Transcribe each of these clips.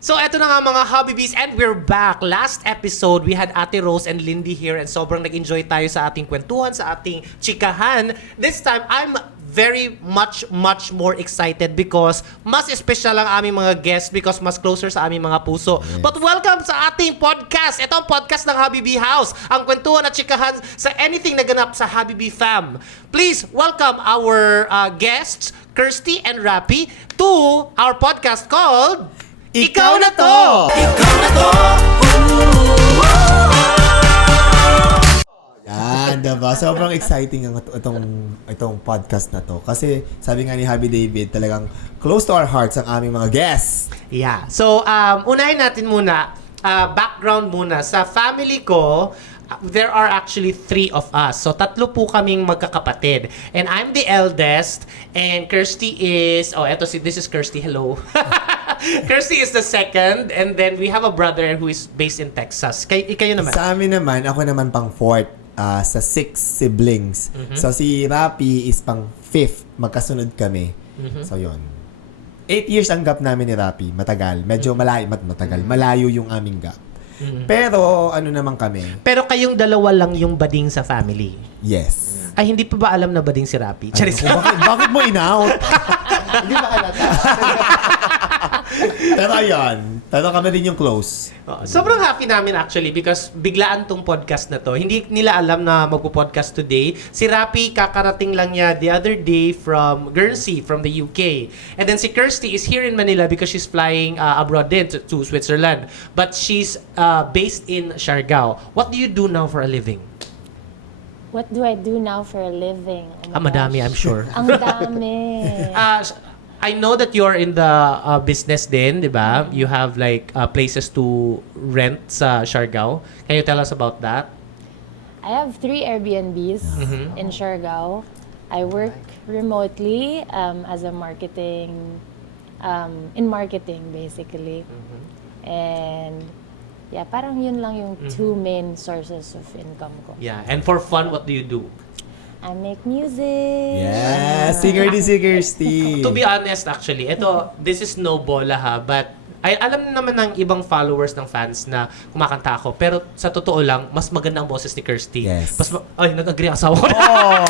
So eto na nga mga Hobbies and we're back. Last episode, we had Ate Rose and Lindy here and sobrang nag-enjoy tayo sa ating kwentuhan, sa ating chikahan. This time, I'm very much more excited because mas espesyal ang aming mga guests because mas closer sa aming mga puso. Yes. But welcome sa ating podcast. Ito ang podcast ng Habibi House. Ang kwentuhan at chikahan sa anything na ganap sa Habibi Fam. Please welcome our guests, Kirsty and Rappy, to our podcast called... Ikaw na to! Ikaw na to! Yan, diba? Sobrang exciting ang itong podcast na to. Kasi sabi nga ni Happy David, talagang close to our hearts ang aming mga guests. Yeah. So, unahin natin muna, background muna. Sa family ko, there are actually 3 of us. So, 3 po kaming magkakapatid. And I'm the eldest. And Kirsty is... this is Kirsty. Hello. Kirsty is the second. And then we have a brother who is based in Texas. Kayo naman? Sa amin naman, ako naman pang 4th sa 6 siblings. Mm-hmm. So, si Rappy is pang 5th. Magkasunod kami. Mm-hmm. So, yun. 8 years ang gap namin ni Rappy. Matagal. Medyo matagal. Malayo yung aming gap. Mm-hmm. Pero ano naman kami? Pero kayong dalawa lang yung bading sa family. Yes. Ay, hindi pa ba alam na bading si Rappy? Bakit mo in-out? Hindi ba alata? Pero ayun, kami din yung close. Sobrang happy namin actually because biglaan tong podcast na to. Hindi nila alam na magpo-podcast today. Si Rappy, kakarating lang niya the other day from Guernsey, from the UK. And then si Kirsty is here in Manila because she's flying abroad din to Switzerland. But she's based in Siargao. What do you do now for a living? What do I do now for a living? Oh madami, I'm sure. Ang dami. I know that you're in the business din, di ba? You have like places to rent sa Siargao. Can you tell us about that? I have 3 Airbnbs in Siargao. I work remotely as a in marketing basically. And yeah, parang yun lang yung 2 main sources of income ko. Yeah, and for fun, what do you do? I make music. Yeah, singer din si Kirsty. To be honest, actually, this is no bola ha, but alam naman ng ibang followers ng fans na kumakanta ako. Pero sa totoo lang, mas maganda ang boses ni Kirsty. Yes. Nag-agree ang asawa ko. Oh.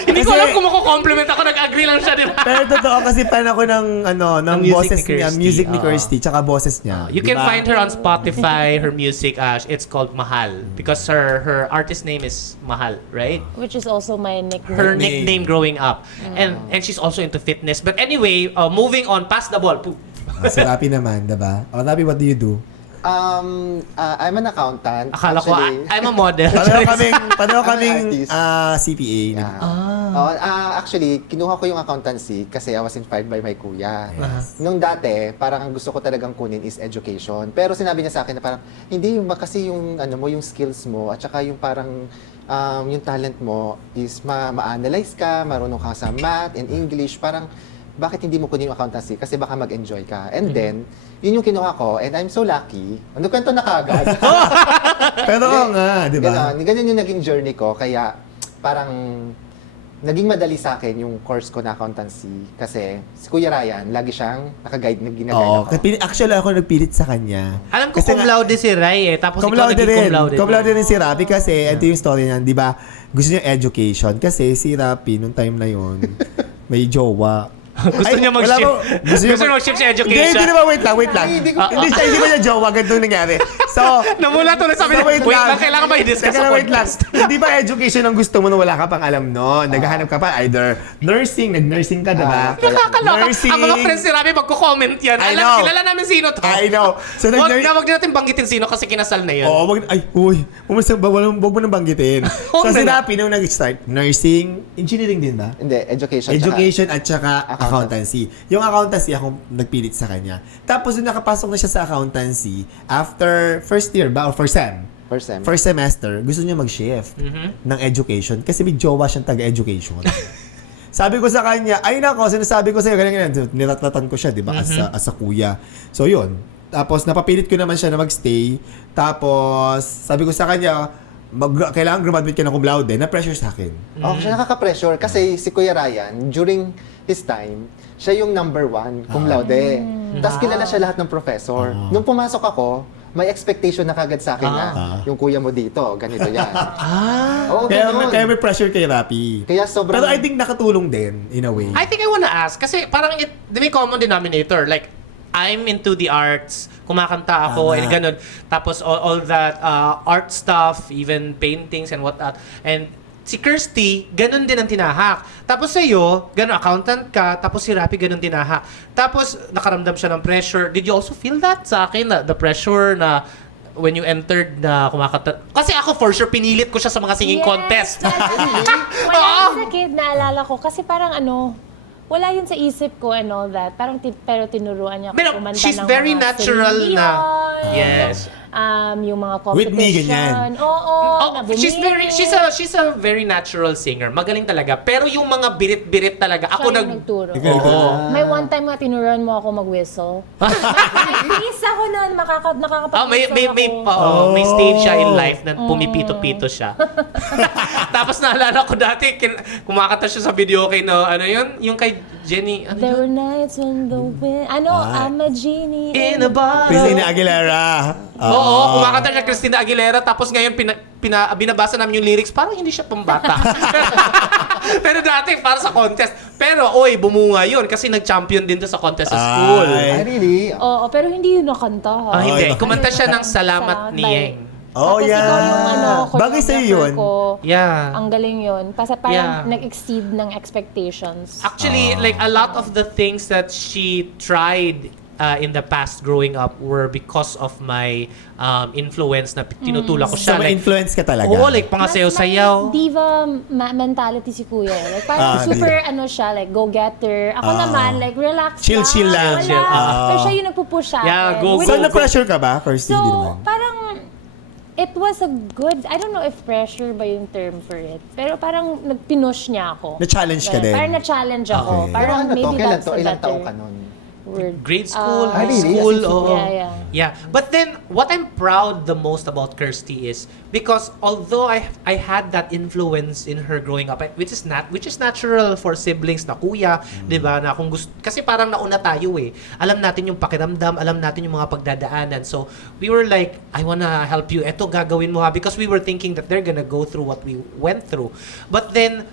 Hindi ko alam kung mako-compliment ako, nag-agree lang siya, di ba? Pero totoo kasi fan ako ng boses niya, music ni Kirsty, tsaka boses niya. You can find her on Spotify, her music, it's called Mahal. Because her artist name is Mahal, right? Which is also my nickname. Her nickname growing up. And she's also into fitness. But anyway, moving on, pass the ball. Si Rappy naman, diba? Rappy, what do you do? I'm an accountant. Akala ko, actually. I'm a model. Pareho kaming artist. CPA. Actually, kinuha ko yung accountancy kasi I was inspired by my kuya. Yes. Nung dati, parang ang gusto ko talagang kunin is education. Pero sinabi niya sa akin na parang, hindi kasi yung, yung skills mo at saka yung parang, yung talent mo is ma-analyze ka, marunong ka sa math and English, parang, bakit hindi mo kunin yung accountancy? Kasi baka mag-enjoy ka. And then, yun yung kinuha ko, and I'm so lucky. Ano kwento na kagad? Pero nga, di ba? Ganyan yung naging journey ko, kaya parang naging madali sa akin yung course ko na accountancy. Kasi si Kuya Ryan, lagi siyang nakaguide, ginagaya ako. Actually, ako nagpilit sa kanya. Alam ko cum laude si Ray Tapos ikaw naging cum laude. Cum laude rin si Rappy kasi ito yung story niya, di ba? Gusto niya education. Kasi si Rappy, nung time na yon may jowa. Gusto niya mag-shift. Gusto niya mag-shift sa education. Hindi naman, wait lang. Hindi ba niya jowa, ganito nangyari. So, namula to na sabi niya, wait lang, kailangan ba i-discuss sa podcast? Hindi ba education ang gusto mo na wala ka pang alam no? Naghahanap ka pa, either nag-nursing ka, diba? Nakakaloka. Ang mga friends ni Rappy, magko-comment yan. Kilala namin sino to. I know. So, wag na natin banggitin sino kasi kinasal na yun. Oo, wag mo nang banggitin. So, si Rappy, nung nag-start, nursing, engineering din ba? Hindi, education. Education at saka accountancy. Yung accountancy, ako nagpilit sa kanya. Tapos, nung nakapasok na siya sa accountancy, after first year ba, or first semester, gusto niya mag-shift ng education kasi may jowa siyang taga-education. Sabi ko sa kanya, ay nako, sinasabi ko sa'yo, ganyan, niratatan ko siya, di ba, as a kuya. So, yun. Tapos, napapilit ko naman siya na magstay. Tapos, sabi ko sa kanya, kailangan graduate ka na cum laude, na-pressure sa akin. Siya nakaka-pressure kasi si Kuya Ryan, during his time, siya yung number 1 cum laude. Tapos kilala siya lahat ng professor. Nung pumasok ako, may expectation na kagad sa akin na yung kuya mo dito, ganito yan. Oo, ganun. Kaya may pressure kay Rapi. Kaya sobrang... Pero I think nakatulong din, in a way. I think I wanna ask, kasi parang may common denominator. Like, I'm into the arts, kumakanta ako, Tama. and ganun. Tapos all that art stuff, even paintings and whatnot. And si Kirsty, ganun din ang tinahak. Tapos sa'yo, ganun, accountant ka, tapos si Rapi, ganun tinahak. Tapos, nakaramdam siya ng pressure. Did you also feel that sa akin, na the pressure na when you entered na kumakanta? Kasi ako, for sure, pinilit ko siya sa mga singing contest. Wala sa kid, naalala ko. Kasi parang wala yun sa isip ko and all that. Parang pero tinuruan niya ako Pero kumanta she's ng very mga natural Celine na. Dion, Yes. yung mga competition. Whitney, ganyan. Oo, na bumili. She's a very natural singer. Magaling talaga. Pero yung mga birit-birit talaga, ako Siya yung nagturo. Oo. May one time nga tinuruan mo ako mag-whistle. Please ako nun, nakakapag-whistle May stage siya in life na pumipito-pito siya. Tapos naalala ko dati, kumakanta siya sa video kay yung kay Jenny. Ano There yun? were nights when the wind... I'm a genie In a bottle. Christina Aguilera. Oo, kumakanta siya Christina Aguilera. Tapos ngayon binabasa namin yung lyrics. Parang hindi siya pambata. Pero dati, para sa contest. Pero, bumunga yun. Kasi nag-champion din to sa contest sa school. Ay. really? Oo, pero hindi yun nakanta. Ah, hindi. Ay, Kumanta siya ng Salamat ni Yeng. Oh, Tapos yeah. ikaw yung Bagay sa'yo yun. choreographer ko. Yeah. Ang galing yun. Parang Yeah. nag-exceed ng expectations. Actually, like a lot of the things that she tried in the past growing up were because of my influence na tinutulak ko siya. So, may influence ka talaga. Oo, like pangasayaw-sayaw. Mas may diva mentality si Kuya. Like parang super siya, like go-getter. Ako naman, like relax Chill lang. Wala. Chill. Pero siya yung nagpupush sa Yeah, akin. go, Which So, go. is- na-pressure ka ba? Kirsty, So, di naman. parang it was a good, I don't know if pressure ba yung term for it. Pero parang nagpinush niya ako. Na-challenge ka din? Parang na-challenge ako. Okay. Pero Parang ano to? maybe Kailan that's to? a Ilang better taong ka nun? word. Grade school, high really? school. As in, Oo. Yeah. But then, what I'm proud the most about Kirsty is because although I had that influence in her growing up, which is natural for siblings na kuya, 'di ba? Na kung gusto, kasi parang nauna tayo eh. Alam natin yung pakiramdam, alam natin yung mga pagdadaanan. So, we were like, I wanna help you. Eto gagawin mo ha, because we were thinking that they're gonna go through what we went through. But then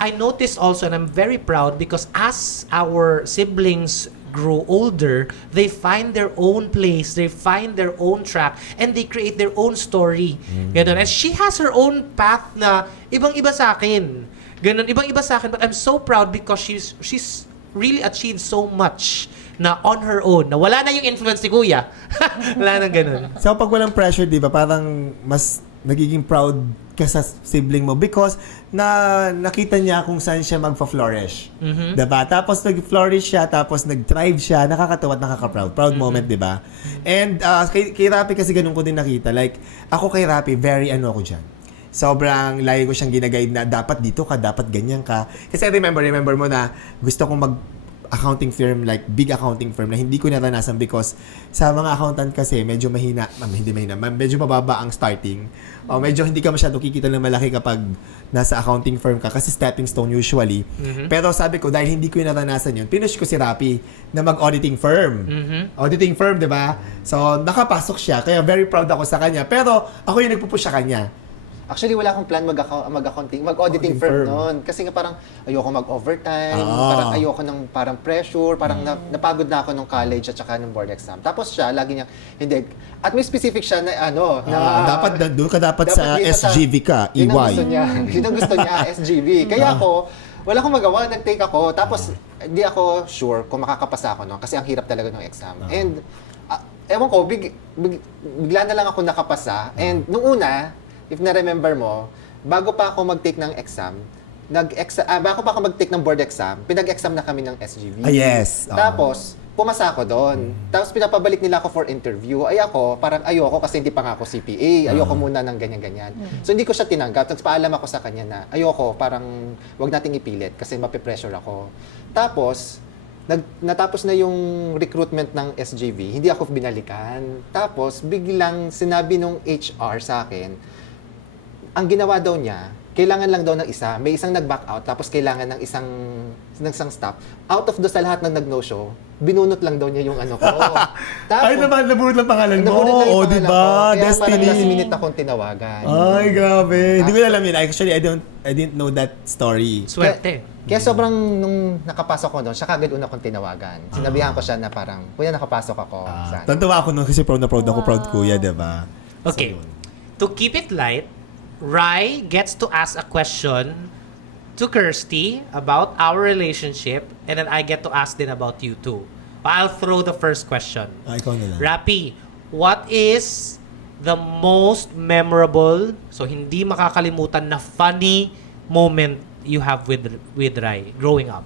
I noticed also, and I'm very proud because as our siblings grow older, they find their own place, they find their own track, and they create their own story. Ganun. And she has her own path na ibang-iba sa akin. Ganun, ibang-iba sa akin. But I'm so proud because she's really achieved so much na on her own, na wala na yung influence ni Kuya. Wala nang ganun. So, pag walang pressure, di ba, parang mas nagiging proud ka sa sibling mo because nakita niya kung saan siya magpa-flourish. Diba? Tapos nag-flourish siya, tapos nag-thrive siya, nakakatawa at nakaka-proud. Proud moment, di ba? And kay Rapi kasi ganun ko din nakita. Like, ako kay Rapi, very ako dyan. Sobrang lagi ko siyang ginaguide na dapat dito ka, dapat ganyan ka. Kasi remember mo na gusto kong accounting firm, like big accounting firm na hindi ko naranasan because sa mga accountant kasi medyo medyo mababa ang starting. O medyo hindi ka masyado kikita ng malaki kapag nasa accounting firm ka kasi stepping stone usually. Pero sabi ko, dahil hindi ko yung naranasan yun, pinush ko si Rapi na mag-auditing firm. Auditing firm, di ba? So, nakapasok siya. Kaya very proud ako sa kanya. Pero ako yung nagpupush sa kanya. Actually, wala akong plan mag-auditing firm noon. Kasi nga parang ayoko mag-overtime, parang ayoko ng parang pressure, parang napagod na ako nung college at saka nung board exam. Tapos siya, lagi niya, hindi. At may specific siya na Dapat doon ka dapat sa dito SGV ka, Yun ang gusto EY. niya. Yun ang gusto niya, SGV. Kaya ako, wala akong magawa, nag-take ako. Tapos, hindi ako sure kung makakapasa ako no kasi ang hirap talaga ng exam. And, ewan ko, bigla na lang ako nakapasa. And, nung una, if na-remember mo, bago pa ako mag-take ng exam, bago pa ako mag-take ng board exam, pinag-exam na kami ng SGV. Yes. Tapos, pumasa ako doon. Tapos pinapabalik nila ako for interview. Ay ako, parang ayoko kasi hindi pa nga ako CPA. Ayoko muna ng ganyan-ganyan. So hindi ko siya tinanggap. Nagpaalam ako sa kanya na ayoko, parang wag nating ipilit kasi mape-pressure ako. Tapos, natapos na yung recruitment ng SJV, hindi ako binalikan. Tapos, biglang sinabi nung HR sa akin, ang ginawa daw niya, kailangan lang daw ng isa. May isang nag-back out, tapos kailangan ng isang staff. Out of sa lahat ng nag-no show, binunot lang daw niya yung ano ko. Tapos, Ay, naburot lang pangalan mo. nabulit lang yung Oo, pangalan di ba? ko. Kaya parang Destiny. last minute akong tinawagan. Ay, grabe. Hindi ko alam yun. Actually, I didn't know that story. Swerte. Kaya sobrang nung nakapasok ko doon, siya kagad una kong tinawagan. Sinabihan ko siya na parang, kuya, nakapasok ako. Sana. Tantawa ako nun kasi proud na proud ako. Proud kuya, di ba? Okay. So, yun. To keep it light, Rai gets to ask a question to Kirsty about our relationship, and then I get to ask din about you too. I'll throw the first question. Ikaw na lang. Rapi, what is the most memorable, so hindi makakalimutan na funny moment you have with Rai growing up?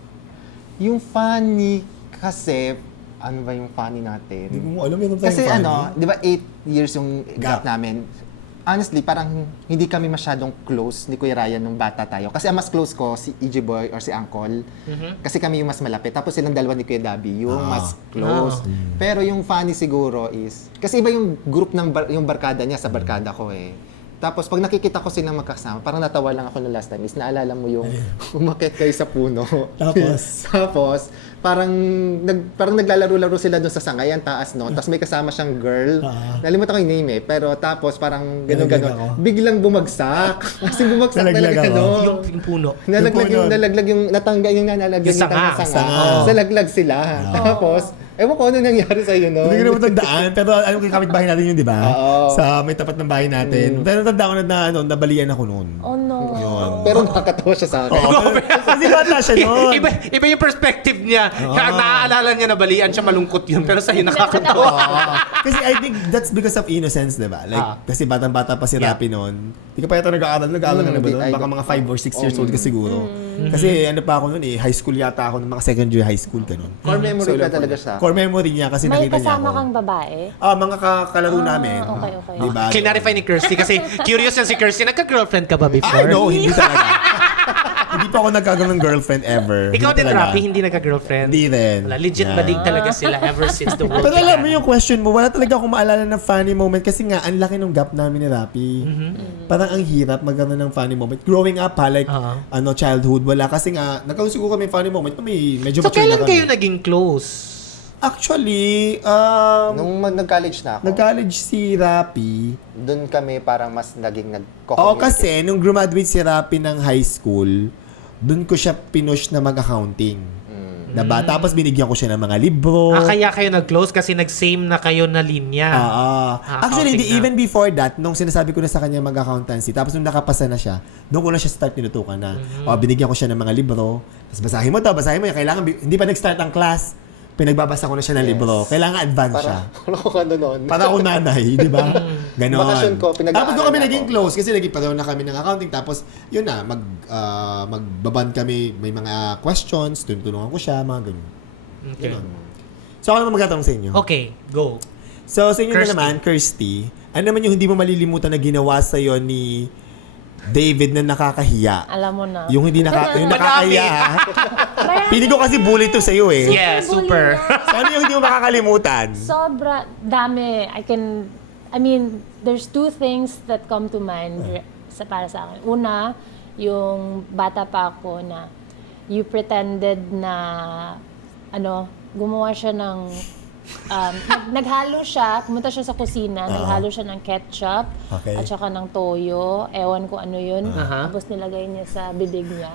Yung funny kasi, ano ba yung funny natin? Hindi mo alam yun. Kasi ano, di ba 8 years yung gap namin. Honestly, parang hindi kami masyadong close ni Kuya Ryan nung bata tayo. Kasi ang mas close ko, si EJ Boy or si Uncle. Kasi kami yung mas malapit. Tapos silang dalawa ni Kuya Dabi, yung mas close. Pero yung funny siguro is, kasi iba yung group ng yung barkada niya sa barkada ko eh. Tapos pag nakikita ko silang magkasama, parang natawa lang ako no last time is naalala mo yung umakyat kayo sa puno. Tapos parang naglalaro-laro sila doon sa sangayan taas no. Tapos may kasama siyang girl. Nalimutan ko yung name eh. Pero tapos parang gano'n. Biglang bumagsak. Kasi bumagsak Nalaglag talaga ako. no. Yung puno. Nalaglag yung natanggal yung nanalagyan Yung sanga. Sa laglag sila. Tapos ewan ko ano nangyari sa'yo no. Hindi ko na matandaan, pero alam ko yung kapitbahay natin yun, di ba? Oo. Sa may tapat ng bahay natin. Pero natandaan ko na nabalian ako noon. Oh no. Pero nakakatawa siya sa akin. Kasi bata siya noon. Iba yung perspective niya. Kaya naaalala niya na balian siya, malungkot yun. Pero sa'yo nakakatawa. Kasi I think that's because of innocence, di ba? Like, kasi batang-bata pa si Rapi noon. Hindi ka pa yata nag-aaral ka na ba doon? Baka mga 5 or 6 years old ka siguro. Kasi ano pa ako noon high school yata ako, mga second year high school, ganun. Core memory ka talaga siya. Core memory niya kasi May nakita niya ako. kasama kang babae? Mga kalaro namin. Okay. Diba? Clarify ni Kirsty kasi curious yan si Kirsty. Nagka-girlfriend ka ba before? Ay, no, hindi talaga. Hindi pa ako nagkakaroon ng girlfriend ever. Ikaw Hindi din, talaga. Rapi, hindi nagka-girlfriend? Hindi rin. Wala, legit Yeah. badig talaga sila ever since the world Pero alam mo began. yung question mo, wala talaga akong maalala ng funny moment kasi nga, ang laki ng gap namin ni Rapi. Parang ang hirap magkaroon ng funny moment. Growing up like, childhood, wala. Kasi nga, nagkausugo kami funny moment, medyo So, mature kailan na kami. kayo naging close? Actually, Nung nag-college na ako, nag-college si Rapi. doon kami parang mas naging Oo, nag-communicate. kasi nung graduate si Rapi ng high school, doon ko siya pinush na mag-accounting. Diba? Tapos binigyan ko siya ng mga libro. Kaya kayo nag-close kasi nag-same na kayo na linya. Actually, accounting na. even before that, nung sinasabi ko na sa kanya mag-accountancy, tapos nung nakapasa na siya, doon ko na siya start tinutukan na. Binigyan ko siya ng mga libro. Tapos basahin mo to, basahin mo. Kailangan, hindi pa nag-start ang class. Pinagbabasa ko na siya ng libro. Kailangan advance siya. Parang ano noon. Para ako nanay, di ba? Ganon. Bakasyon ko, pinag-aaral Tapos doon kami ako. naging close kasi naging pareho na kami ng accounting. Tapos, yun na, magbaband kami, may mga questions, tinutulungan ko siya, mga ganun. Okay. Ganon. So, ako naman magkatanong sa inyo. Okay, go. So, sa inyo Kirsty. na naman, Kirsty, ano naman yung hindi mo malilimutan na ginawa sa'yo ni David na nakakahiya? Alam mo na. Yung hindi yung nakakahiya, ha? Pili ko kasi bully to sa'yo eh. Yeah, super. So, ano yung hindi mo makakalimutan? Sobra dami. I mean, there's two things that come to mind para sa akin. Una, yung bata pa ako na you pretended na gumawa siya ng naghalo siya, pumunta siya sa kusina, naghalo siya ng ketchup Okay. at saka ng toyo, ewan ko ano yun. Tapos nilagay niya sa bibig niya.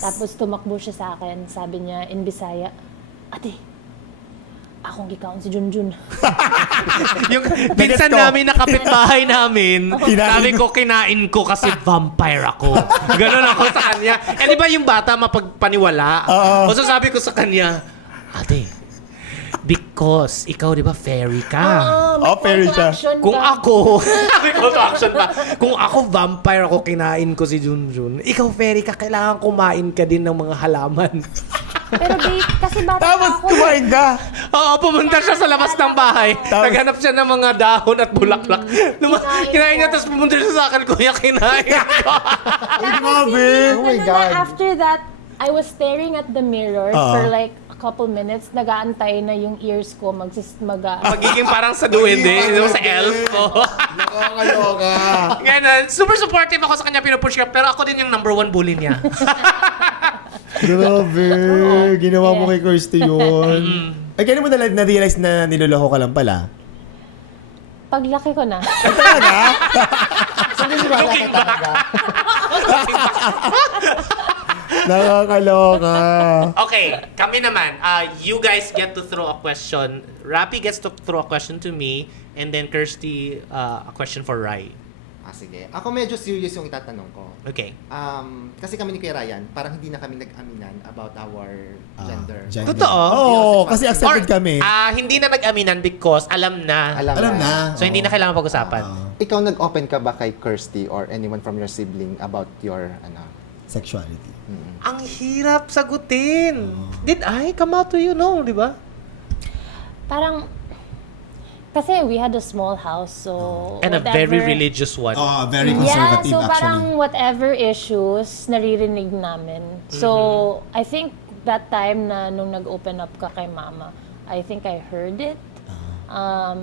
Tapos tumakbo siya sa akin, sabi niya in Bisaya, "Ate, akong gikaon si Junjun." Yung pinsan ko. namin na kapitbahay namin, Kinain sabi ko, kinain ko kasi vampire ako. Ganon ako sa kanya. Eh, di ba yung bata mapagpaniwala? O so sabi ko sa kanya, "Ate, because ikaw di ba fairy ka? Oh, fairy siya. Kung ako, sabi ko sa action pa, kung ako vampire ako, kinain ko si Junjun. Ikaw fairy ka, kailangan kumain ka din ng mga halaman." Pero babe, kasi bata Tapos, ako. kumain ka. Oo, pumunta siya sa labas ng bahay. Naghanap siya ng mga dahon at bulaklak. Kinain niya, tapos pumunta siya sa akin, "Kuya, kinain ko." Ay, grabe. Oh my God. After that, I was staring at the mirror for like a couple minutes, nag-aantay na yung ears ko Magiging parang sa duwende, sa elf. Nakakaloka. Ganun. Super supportive ako sa kanya, pinupush ka. Pero ako din yung number 1 bully niya. Grabe. Ginawa mo kay Kirsty yun. Ay, kailan mo na-realize na niloloko ka lang pala? Paglaki ko na. Talaga? So, niniwala ka talaga. Nakakaloka. Okay, kami naman. You guys get to throw a question. Rapi gets to throw a question to me. And then Kirsty, a question for Rai. Sige. Ako medyo serious yung itatanong ko. Okay. Kasi kami ni Kuya Ryan, parang hindi na kami nag-aminan about our gender. Totoo? Oo, kasi accepted kami. Hindi na nag-aminan because alam na. Alam na. So, hindi na kailangan pag-usapan. Ikaw nag-open ka ba kay Kirsty or anyone from your sibling about your Sexuality. Ang hirap sagutin. Did I come out to you? No, di ba? Parang, kasi we had a small house, so And a very religious one. Oh, very Yeah, conservative so actually. parang whatever issues, naririnig namin. So, I think that time na nung nag-open up ka kay mama, I think I heard it.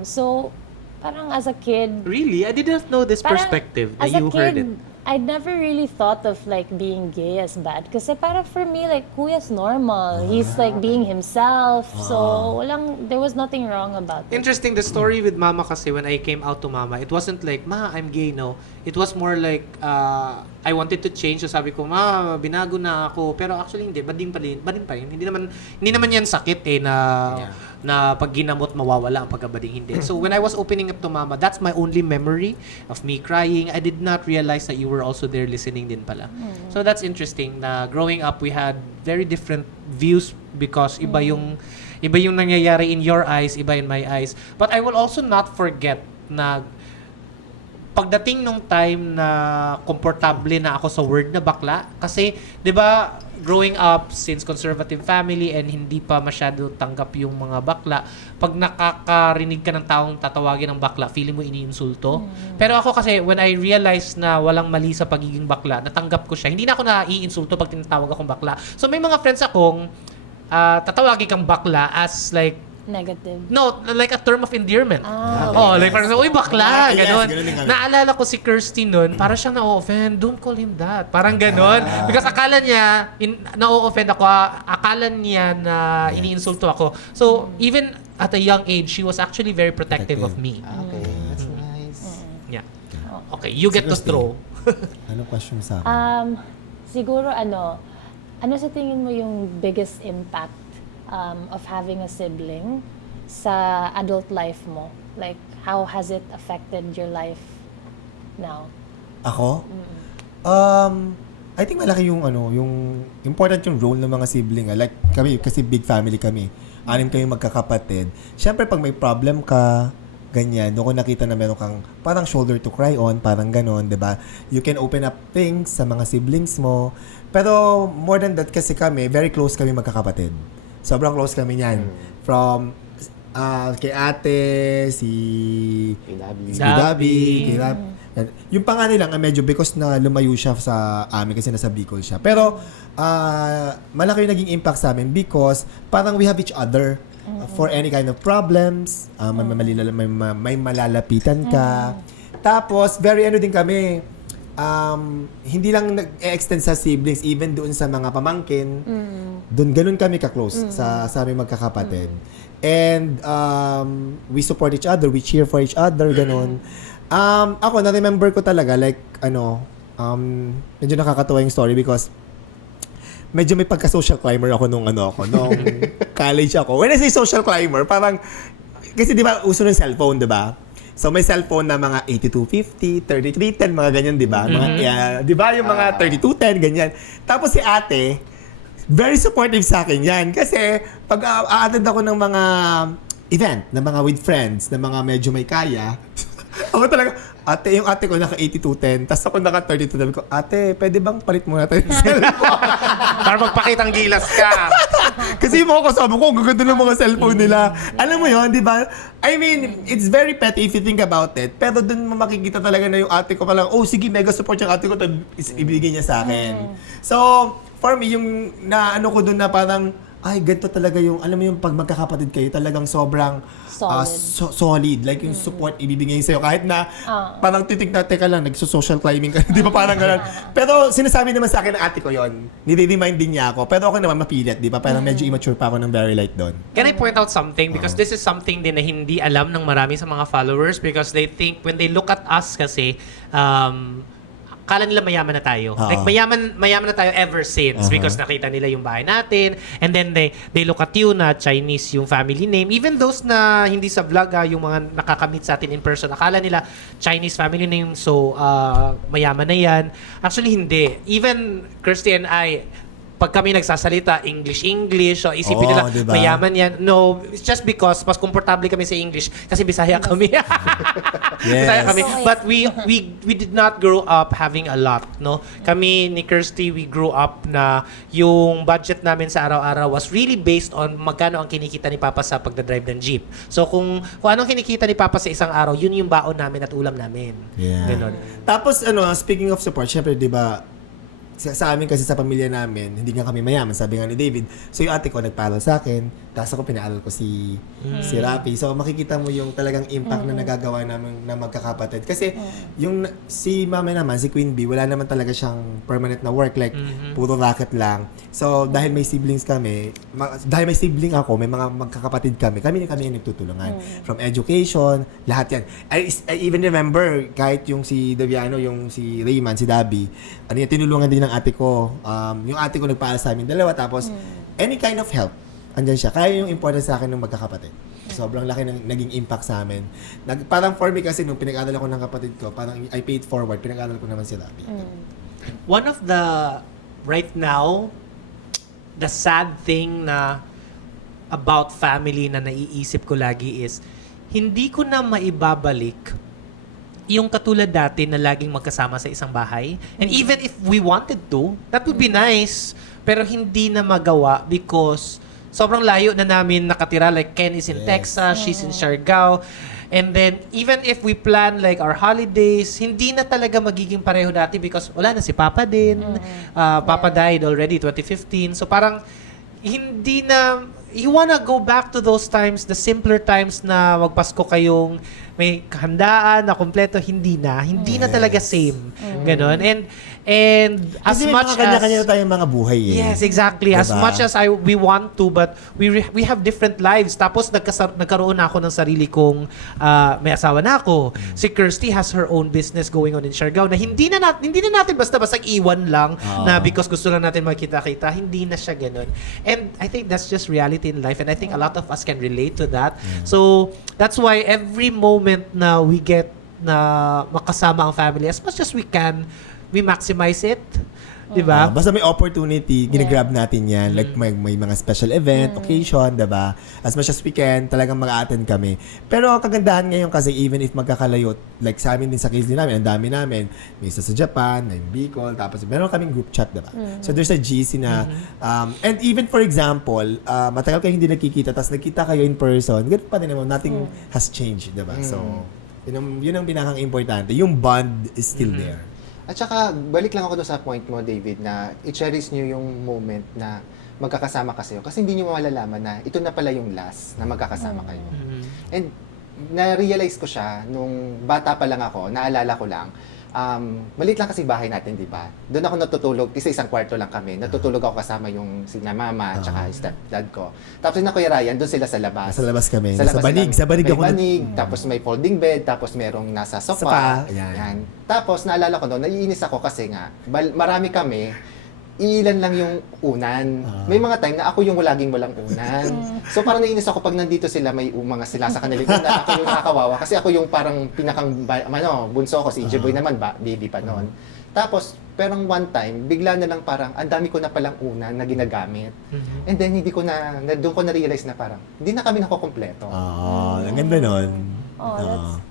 So, parang as a kid, Really? I didn't know this parang perspective that as a you kid, heard it. I never really thought of like being gay as bad. Kasi para for me, like, Kuya's normal. He's like being himself. So, there was nothing wrong about it. Interesting, the story with Mama kasi when I came out to Mama, it wasn't like, Ma, I'm gay, no. It was more like, I wanted to change. So sabi ko, Ma, binago na ako. Pero actually hindi, bading pa rin. Hindi naman yan sakit na pag ginamot mawawala ang pagkabading, hindi. So when I was opening up to Mama, that's my only memory of me crying. I did not realize that you were also there listening din pala. So that's interesting na growing up we had very different views because iba yung nangyayari in your eyes, iba in my eyes. But I will also not forget na pagdating nung time na komportable na ako sa word na bakla, kasi 'di ba growing up since conservative family and hindi pa masyado tanggap yung mga bakla, pag nakakarinig ka ng taong tatawagin ng bakla, feeling mo iniinsulto. Pero ako kasi when I realized na walang mali sa pagiging bakla, natanggap ko siya. Hindi na ako naiinsulto pag tinatawag akong bakla. So may mga friends akong tatawagin kang bakla as like Negative. no, like a term of endearment. Okay. Like parang, uy, bakla, Yes, ganon. ganun din kami. Naalala ko si Kirsty nun, para siyang na-offend, don't call him that. Parang ganon. Because akala niya, na-offend ako, akala niya na iniinsulto ako. So, even at a young age, she was actually very protective of me. Okay, that's nice. Yeah. Okay, you get to Kirsty. throw. Anong question sa akin? Siguro ano sa tingin mo yung biggest impact of having a sibling sa adult life mo? Like, how has it affected your life now? Ako? I think malaki yung yung important yung role ng mga sibling. Like kami, kasi big family kami. 6 kami magkakapatid. Siyempre, pag may problem ka, ganyan, doon ko nakita na meron kang parang shoulder to cry on, parang ganon, 'di ba? You can open up things sa mga siblings mo. Pero more than that kasi kami, very close kami magkakapatid. Sobrang close kami niyan. From kay ate, si Dabi, kay Rap. Yung panganay lang medyo because na lumayo siya sa amin kasi nasa Bicol siya. Pero malaki yung naging impact sa amin because parang we have each other for any kind of problems. May malalapitan ka. Tapos very din kami. Hindi lang nag-extend sa siblings, even doon sa mga pamangkin. Doon ganun kami ka-close sa aming magkakapatid. And we support each other, we cheer for each other, ganun. Ako, na-remember ko talaga, like, medyo nakakatawa yung story because medyo may pagka-social climber ako nung college ako. When I say social climber, parang, kasi di ba, uso ng cellphone, di ba? So may cellphone na mga 8250, 3310, mga ganyan, 'di ba? Mga 'di ba yung mga 3210 ganyan. Tapos si ate, very supportive sa akin 'yan kasi pag a-attend ako ng mga event, na mga with friends, na mga medyo may kaya, ako talaga, yung ate ko naka 8210, tapos ako naka 3210 ko, ate, pwede bang palit muna tayo ng cellphone? Para magpakitang gilas ka. Kasi yung mga kasama ko, ang gaganda ng mga cellphone nila. Alam mo yon, di ba? I mean, it's very petty if you think about it. Pero dun mo makikita talaga na yung ate ko palang, oh sige, mega support yung ate ko, ibigay niya sa akin. So, for me, yung naano ko dun na parang, ay, ganito talaga yung, alam mo yung pag magkakapatid kayo, talagang sobrang Solid. solid. Like yung support ibibigay sa'yo. Kahit na parang teka lang, nagso-social climbing ka. Di ba parang ganun? Pero sinasabi naman sa akin ng ate ko yon, nire-remind din niya ako. Pero ako naman mapilit, di ba? Parang medyo immature pa ako ng very light doon. Can I point out something? Because this is something din na hindi alam ng marami sa mga followers because they think when they look at us kasi, kala nila mayaman na tayo. Like mayaman na tayo ever since because nakita nila yung bahay natin and then they look at you na Chinese yung family name. Even those na hindi sa vlog yung mga nakakamit sa atin in person, akala nila Chinese family name so mayaman na yan. Actually hindi. Even Kirsty and I, pag kami nagsasalita, English, so isipin Oo, nila, diba? mayaman yan. No, it's just because mas komportable kami sa English kasi Bisaya kami. Bisaya kami. Okay. But we did not grow up having a lot, no? Kami ni Kirsty, we grew up na yung budget namin sa araw-araw was really based on magkano ang kinikita ni Papa sa pagdadrive ng jeep. So kung anong kinikita ni Papa sa isang araw, yun yung baon namin at ulam namin. Yeah. Ganon. Tapos speaking of support, syempre 'di ba sa amin kasi sa pamilya namin, hindi nga kami mayaman, sabi nga ni David. So yung ate ko nagpaaral sa akin, tapos ako pinaaral ko si Rapi. So makikita mo yung talagang impact na nagagawa namin na magkakapatid. Kasi yung si mama naman, si Queen Bee, wala naman talaga siyang permanent na work, like puro racket lang. So dahil may siblings kami, dahil may sibling ako, may mga magkakapatid kami yung nagtutulungan. From education, lahat yan. I even remember, kahit yung si Daviano, yung si Rayman, si Dabi, tinulungan din ng ate ko. Yung ate ko nagpaaral sa amin dalawa, tapos any kind of help, andyan siya. Kaya yung important sa akin ng magkakapatid. Sobrang laki ng naging impact sa amin. Parang for me kasi nung pinag-aral ako ng kapatid ko, parang I paid forward, pinag-aral ko naman si Rapi. One of the, right now, the sad thing na about family na naiisip ko lagi is, hindi ko na maibabalik yung katulad dati na laging magkasama sa isang bahay. And even if we wanted to, that would be nice. Pero hindi na magawa because sobrang layo na namin nakatira. Like Ken is in Texas, she's in Siargao. And then, even if we plan like our holidays, hindi na talaga magiging pareho dati because wala na si Papa din. Papa died already 2015. So parang hindi na, you wanna go back to those times, the simpler times na magpasko kayong may kahandaan na kompleto, hindi na talaga same. Ganon. And as Kasi much kanya-kanya as tayong mga buhay eh. yes, exactly. As Diba? much as we want to, but we have different lives. Tapos nagkaroon na ako ng sarili kong may asawa na ako. Si Kirsty has her own business going on in Siargao na hindi na natin basta-basta iwan lang na because gusto lang natin makita-kita. Hindi na siya ganun. And I think that's just reality in life, and I think a lot of us can relate to that. So that's why every moment na we get na makasama ang family, as much as we can, we maximize it. Diba? Basta may opportunity, ginagrab natin yan. Like may mga special event, occasion, diba? As much as we can, talagang mag-a-attend kami. Pero kagandahan ngayon kasi even if magkakalayo, like sa amin din sa case din namin, ang dami namin, may isa sa Japan, may Bicol, tapos meron kaming group chat, diba? So there's a GC na, and even for example, matagal kayo hindi nagkikita, tapos nagkita kayo in person, ganun pa din naman, nothing has changed, diba? So, yun ang pinakang-importante. Yung bond is still there. At saka, balik lang ako doon sa point mo, David, na i-cherish nyo yung moment na magkakasama kayo. Kasi hindi nyo malalaman na ito na pala yung last na magkakasama kayo. And na-realize ko siya nung bata pa lang ako, naalala ko lang, maliit lang kasi bahay natin, di ba? Doon ako natutulog, isang kwarto lang kami. Natutulog ako kasama yung sina mama at saka stepdad ko. Tapos na Kuya Ryan, doon sila sa labas. Sa labas kami. Sa labas Sa banig may ako. banig, tapos may folding bed, tapos merong nasa sofa. Yan. Tapos naalala ko doon, naiinis ako kasi nga, marami kami, ilan lang yung unan. May mga time na ako yung laging walang unan. So parang naiinis ako pag nandito sila, may mga sila sa kanilang unan. Ako yung nakakawawa kasi ako yung parang bunso ko. Si EJ Boy naman, baby pa noon. Tapos, pero one time, bigla na lang parang, ang dami ko na palang unan na ginagamit. And then, doon ko na-realize na parang, hindi na kami nakukompleto. Ang ganda nun. That's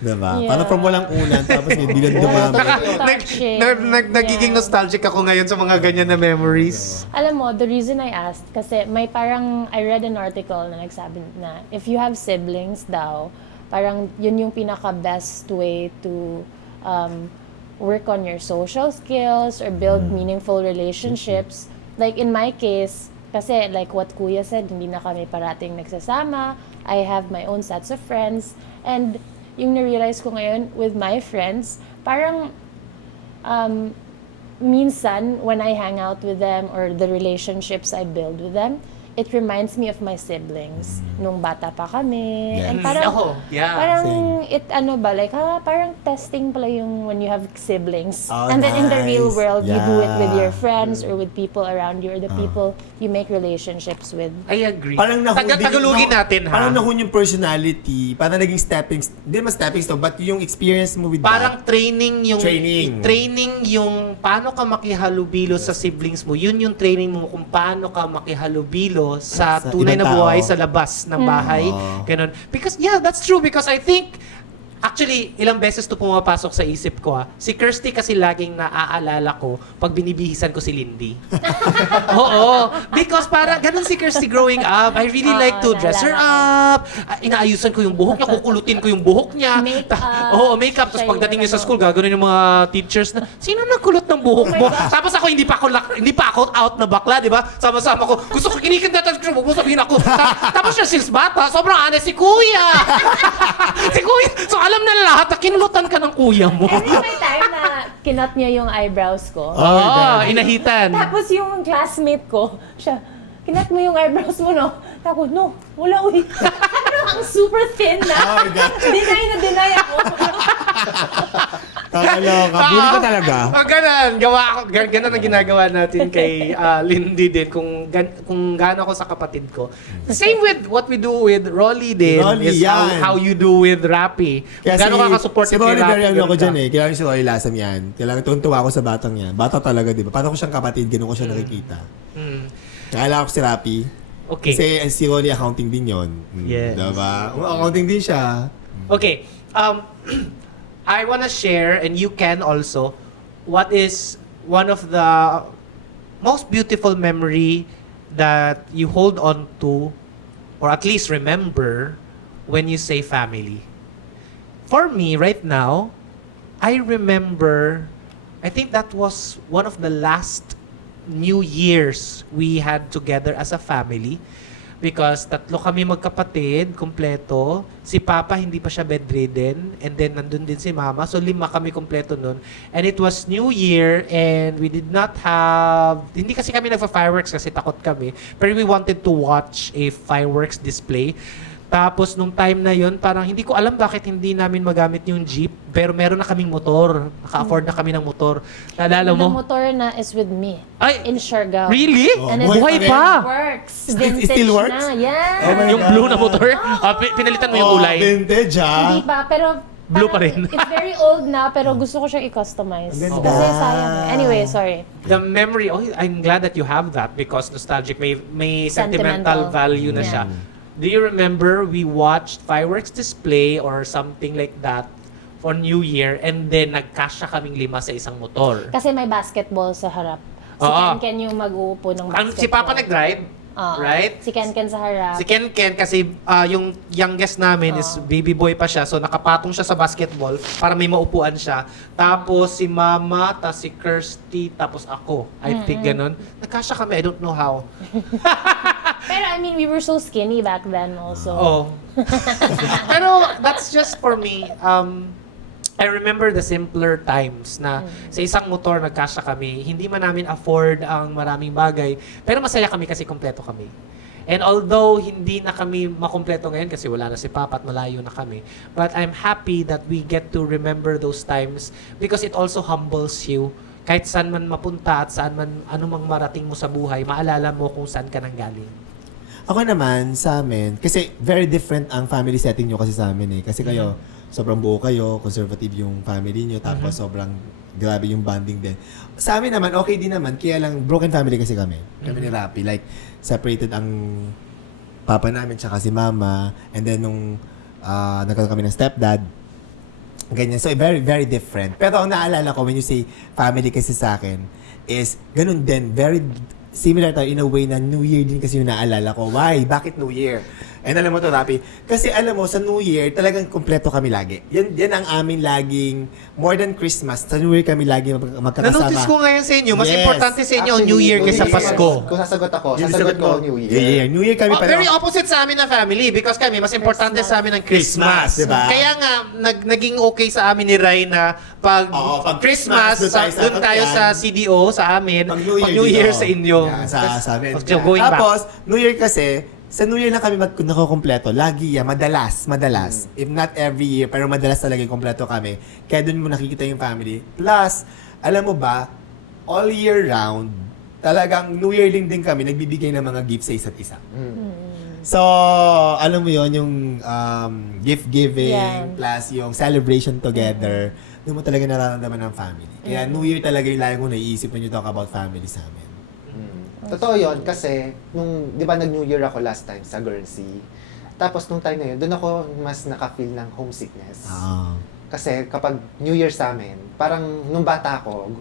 Diba? Yeah. Parang from walang unan, tapos may bilang dumami. touching. Nagiging nostalgic ako ngayon sa mga ganyan na memories. Alam mo, the reason I asked, kasi may parang, I read an article na nagsabi na, if you have siblings daw, parang yun yung pinaka-best way to work on your social skills or build meaningful relationships. Like in my case, Kasi like what Kuya said, hindi na kami parating nagsasama. I have my own sets of friends. And yung na-realize ko ngayon with my friends, parang minsan when I hang out with them or the relationships I build with them, it reminds me of my siblings nung bata pa kami. Yes. And parang, Oh, yeah. parang Same. it like, parang testing pala yung when you have siblings. Oh, And then in the real nice. world, you do it with Yeah. your friends or with people around you or the people you make relationships with. I agree. Parang Tagalogin natin, ha? Parang nahun yung personality, parang naging hindi mas stepping stone, but yung experience mo with Parang that. training yung Training. yung paano ka makihalubilo sa siblings mo. Yun yung training mo kung paano ka makihalubilo sa Sa tunay na ibang tao. buhay sa labas ng bahay. Ganun. Because yeah, that's true because I think actually, ilang beses to pumapasok sa isip ko. Si Kirsty kasi laging naaalala ko pag binibihisan ko si Lindy. Oo. Because para ganun si Kirsty growing up. I really like to dress her up. Inaayusan ko yung buhok niya, kukulutin ko yung buhok niya. Makeup. Oo, makeup. Tapos Siya pagdating niya sa yung school, gagawin yung mga teachers na, sino nagkulot ng buhok mo? Tapos ako, hindi pa ako out na bakla, di ba? Sama-sama ko. Gusto ko kinikindatan ko, huwag mo sabihin ako. Tapos siya since bata, sobrang honest si Kuya. Si Kuya. So alam na lahat na kinulutan ka ng kuya mo. And then may time na kinot niya yung eyebrows ko. Inahitan. Tapos yung classmate ko, siya, kinat mo yung eyebrows mo, no? Tapos, no, wala, uy. Ano, ang super thin na. Oh my God. Deny ako. Kakaloka. Bili ko talaga. Ganun ang ginagawa natin kay Lindy din kung gaano ako sa kapatid ko. Same with what we do with Rolly din. Rolly, is yan. how you do with Rappy. Kung gaano ka ka-supportive si kay Rolly, very Rappy. ano ko ganun dyan ka. eh. Kailangan si Rolly Lasam yan. Kailangan tuntua ako sa batang yan. Bata talaga, di ba? Paano ko siyang kapatid, ganun ko siya nakikita. Kaya ko si Rappy. Okay. Kasi si Rolly accounting din yun. Yes. Diba? Accounting din siya. Okay. I wanna share, and you can also, what is one of the most beautiful memory that you hold on to, or at least remember, when you say family. For me, right now, I remember, I think that was one of the last New Year's we had together as a family. Because tatlo kami magkapatid, kumpleto. Si Papa hindi pa siya bedridden. And then nandun din si Mama. So 5 kami kumpleto nun. And it was New Year and we did not have... Hindi kasi kami nagpa-fireworks kasi takot kami. Pero we wanted to watch a fireworks display. Tapos nung time na yun, parang hindi ko alam bakit hindi namin magamit yung jeep. Pero meron na kaming motor. Naka-afford na kami ng motor. Naalala The mo? motor na is with me. Ay, In Siargao. really? Oh, And buhay it pa rin? works. It Vintage still works? na. Yeah. Oh my Yung God. blue na motor? Pinalitan mo yung kulay? Vintage Hindi pa, pero Blue parang pa rin. It's very old na, pero gusto ko siyang i-customize. Ang ganda. Kasi sayang eh. Anyway, sorry. The memory, I'm glad that you have that because nostalgic, may sentimental Sentimental. value na siya. Do you remember we watched fireworks display or something like that for New Year and then nagkasya kaming 5 sa isang motor? Kasi may basketball sa harap. Si Oo. Ken yung mag-uupo ng basketball. Si Papa nag-drive, Oo. right? Si Ken sa harap. Si Ken kasi yung youngest namin is baby boy pa siya so nakapatong siya sa basketball para may maupuan siya. Tapos si Mama, tapos si Kirsty, tapos ako. I think ganun. Nagkasya kami, I don't know how. Pero I mean, we were so skinny back then also. Oh. Pero that's just for me. I remember the simpler times na sa isang motor nagkasya kami. Hindi man namin afford ang maraming bagay. Pero masaya kami kasi kompleto kami. And although hindi na kami makumpleto ngayon kasi wala na si Papa at malayo na kami. But I'm happy that we get to remember those times because it also humbles you. Kahit saan man mapunta at saan man anumang marating mo sa buhay, maalala mo kung saan ka nanggaling. Ako naman, sa amin, kasi very different ang family setting nyo kasi sa amin eh. Kasi kayo, sobrang buo kayo, conservative yung family nyo, tapos sobrang grabe yung bonding din. Sa amin naman, okay din naman, kaya lang broken family kasi kami. Kami ni Rappy. Like, separated ang papa namin tsaka si mama, and then nung nagkaroon kami ng stepdad, ganyan. So, very, very different. Pero ang naalala ko, when you say family kasi sa akin, is ganun din, very similar tayo in a way na New Year din kasi yung naalala ko. Why? Bakit New Year? And alam mo to, Rapi, kasi alam mo, sa New Year, talagang kumpleto kami lagi. Yan ang amin laging, more than Christmas, sa New Year kami lagi magkakasama. Na-notice ko ngayon sa inyo, mas Yes. importante sa inyo ang New Year kaysa Pasko. Kung sasagot ako, Yung sasagot sagot ko mo, New Year. Yeah, New Year kami Very opposite sa amin na family because kami, mas importante sa amin ang Christmas. Christmas, diba? Kaya nga, naging okay sa amin ni Ray na pag Christmas, doon tayo sa CDO, sa amin, pag New Year sa inyo. Yeah, sa amin. So, going back. Tapos, New Year kasi, sa New Year na kami nakukompleto. Lagi yan, madalas. If not every year, pero madalas talaga yung kompleto kami. Kaya doon mo nakikita yung family. Plus, alam mo ba, all year round, talagang New Year din kami, nagbibigay ng mga gifts sa isa't isa. So, alam mo yon yung gift giving, Yeah. plus yung celebration together, doon mo talaga nararamdaman ng family. Kaya New Year talaga yung lagi ko naiisip when you talk about family sa amin. Totoo yun, kasi nung, di ba nag-New Year ako last time sa Guernsey. Tapos nung time na yun, doon ako mas naka-feel ng homesickness. Kasi kapag New Year sa amin, parang nung bata ako,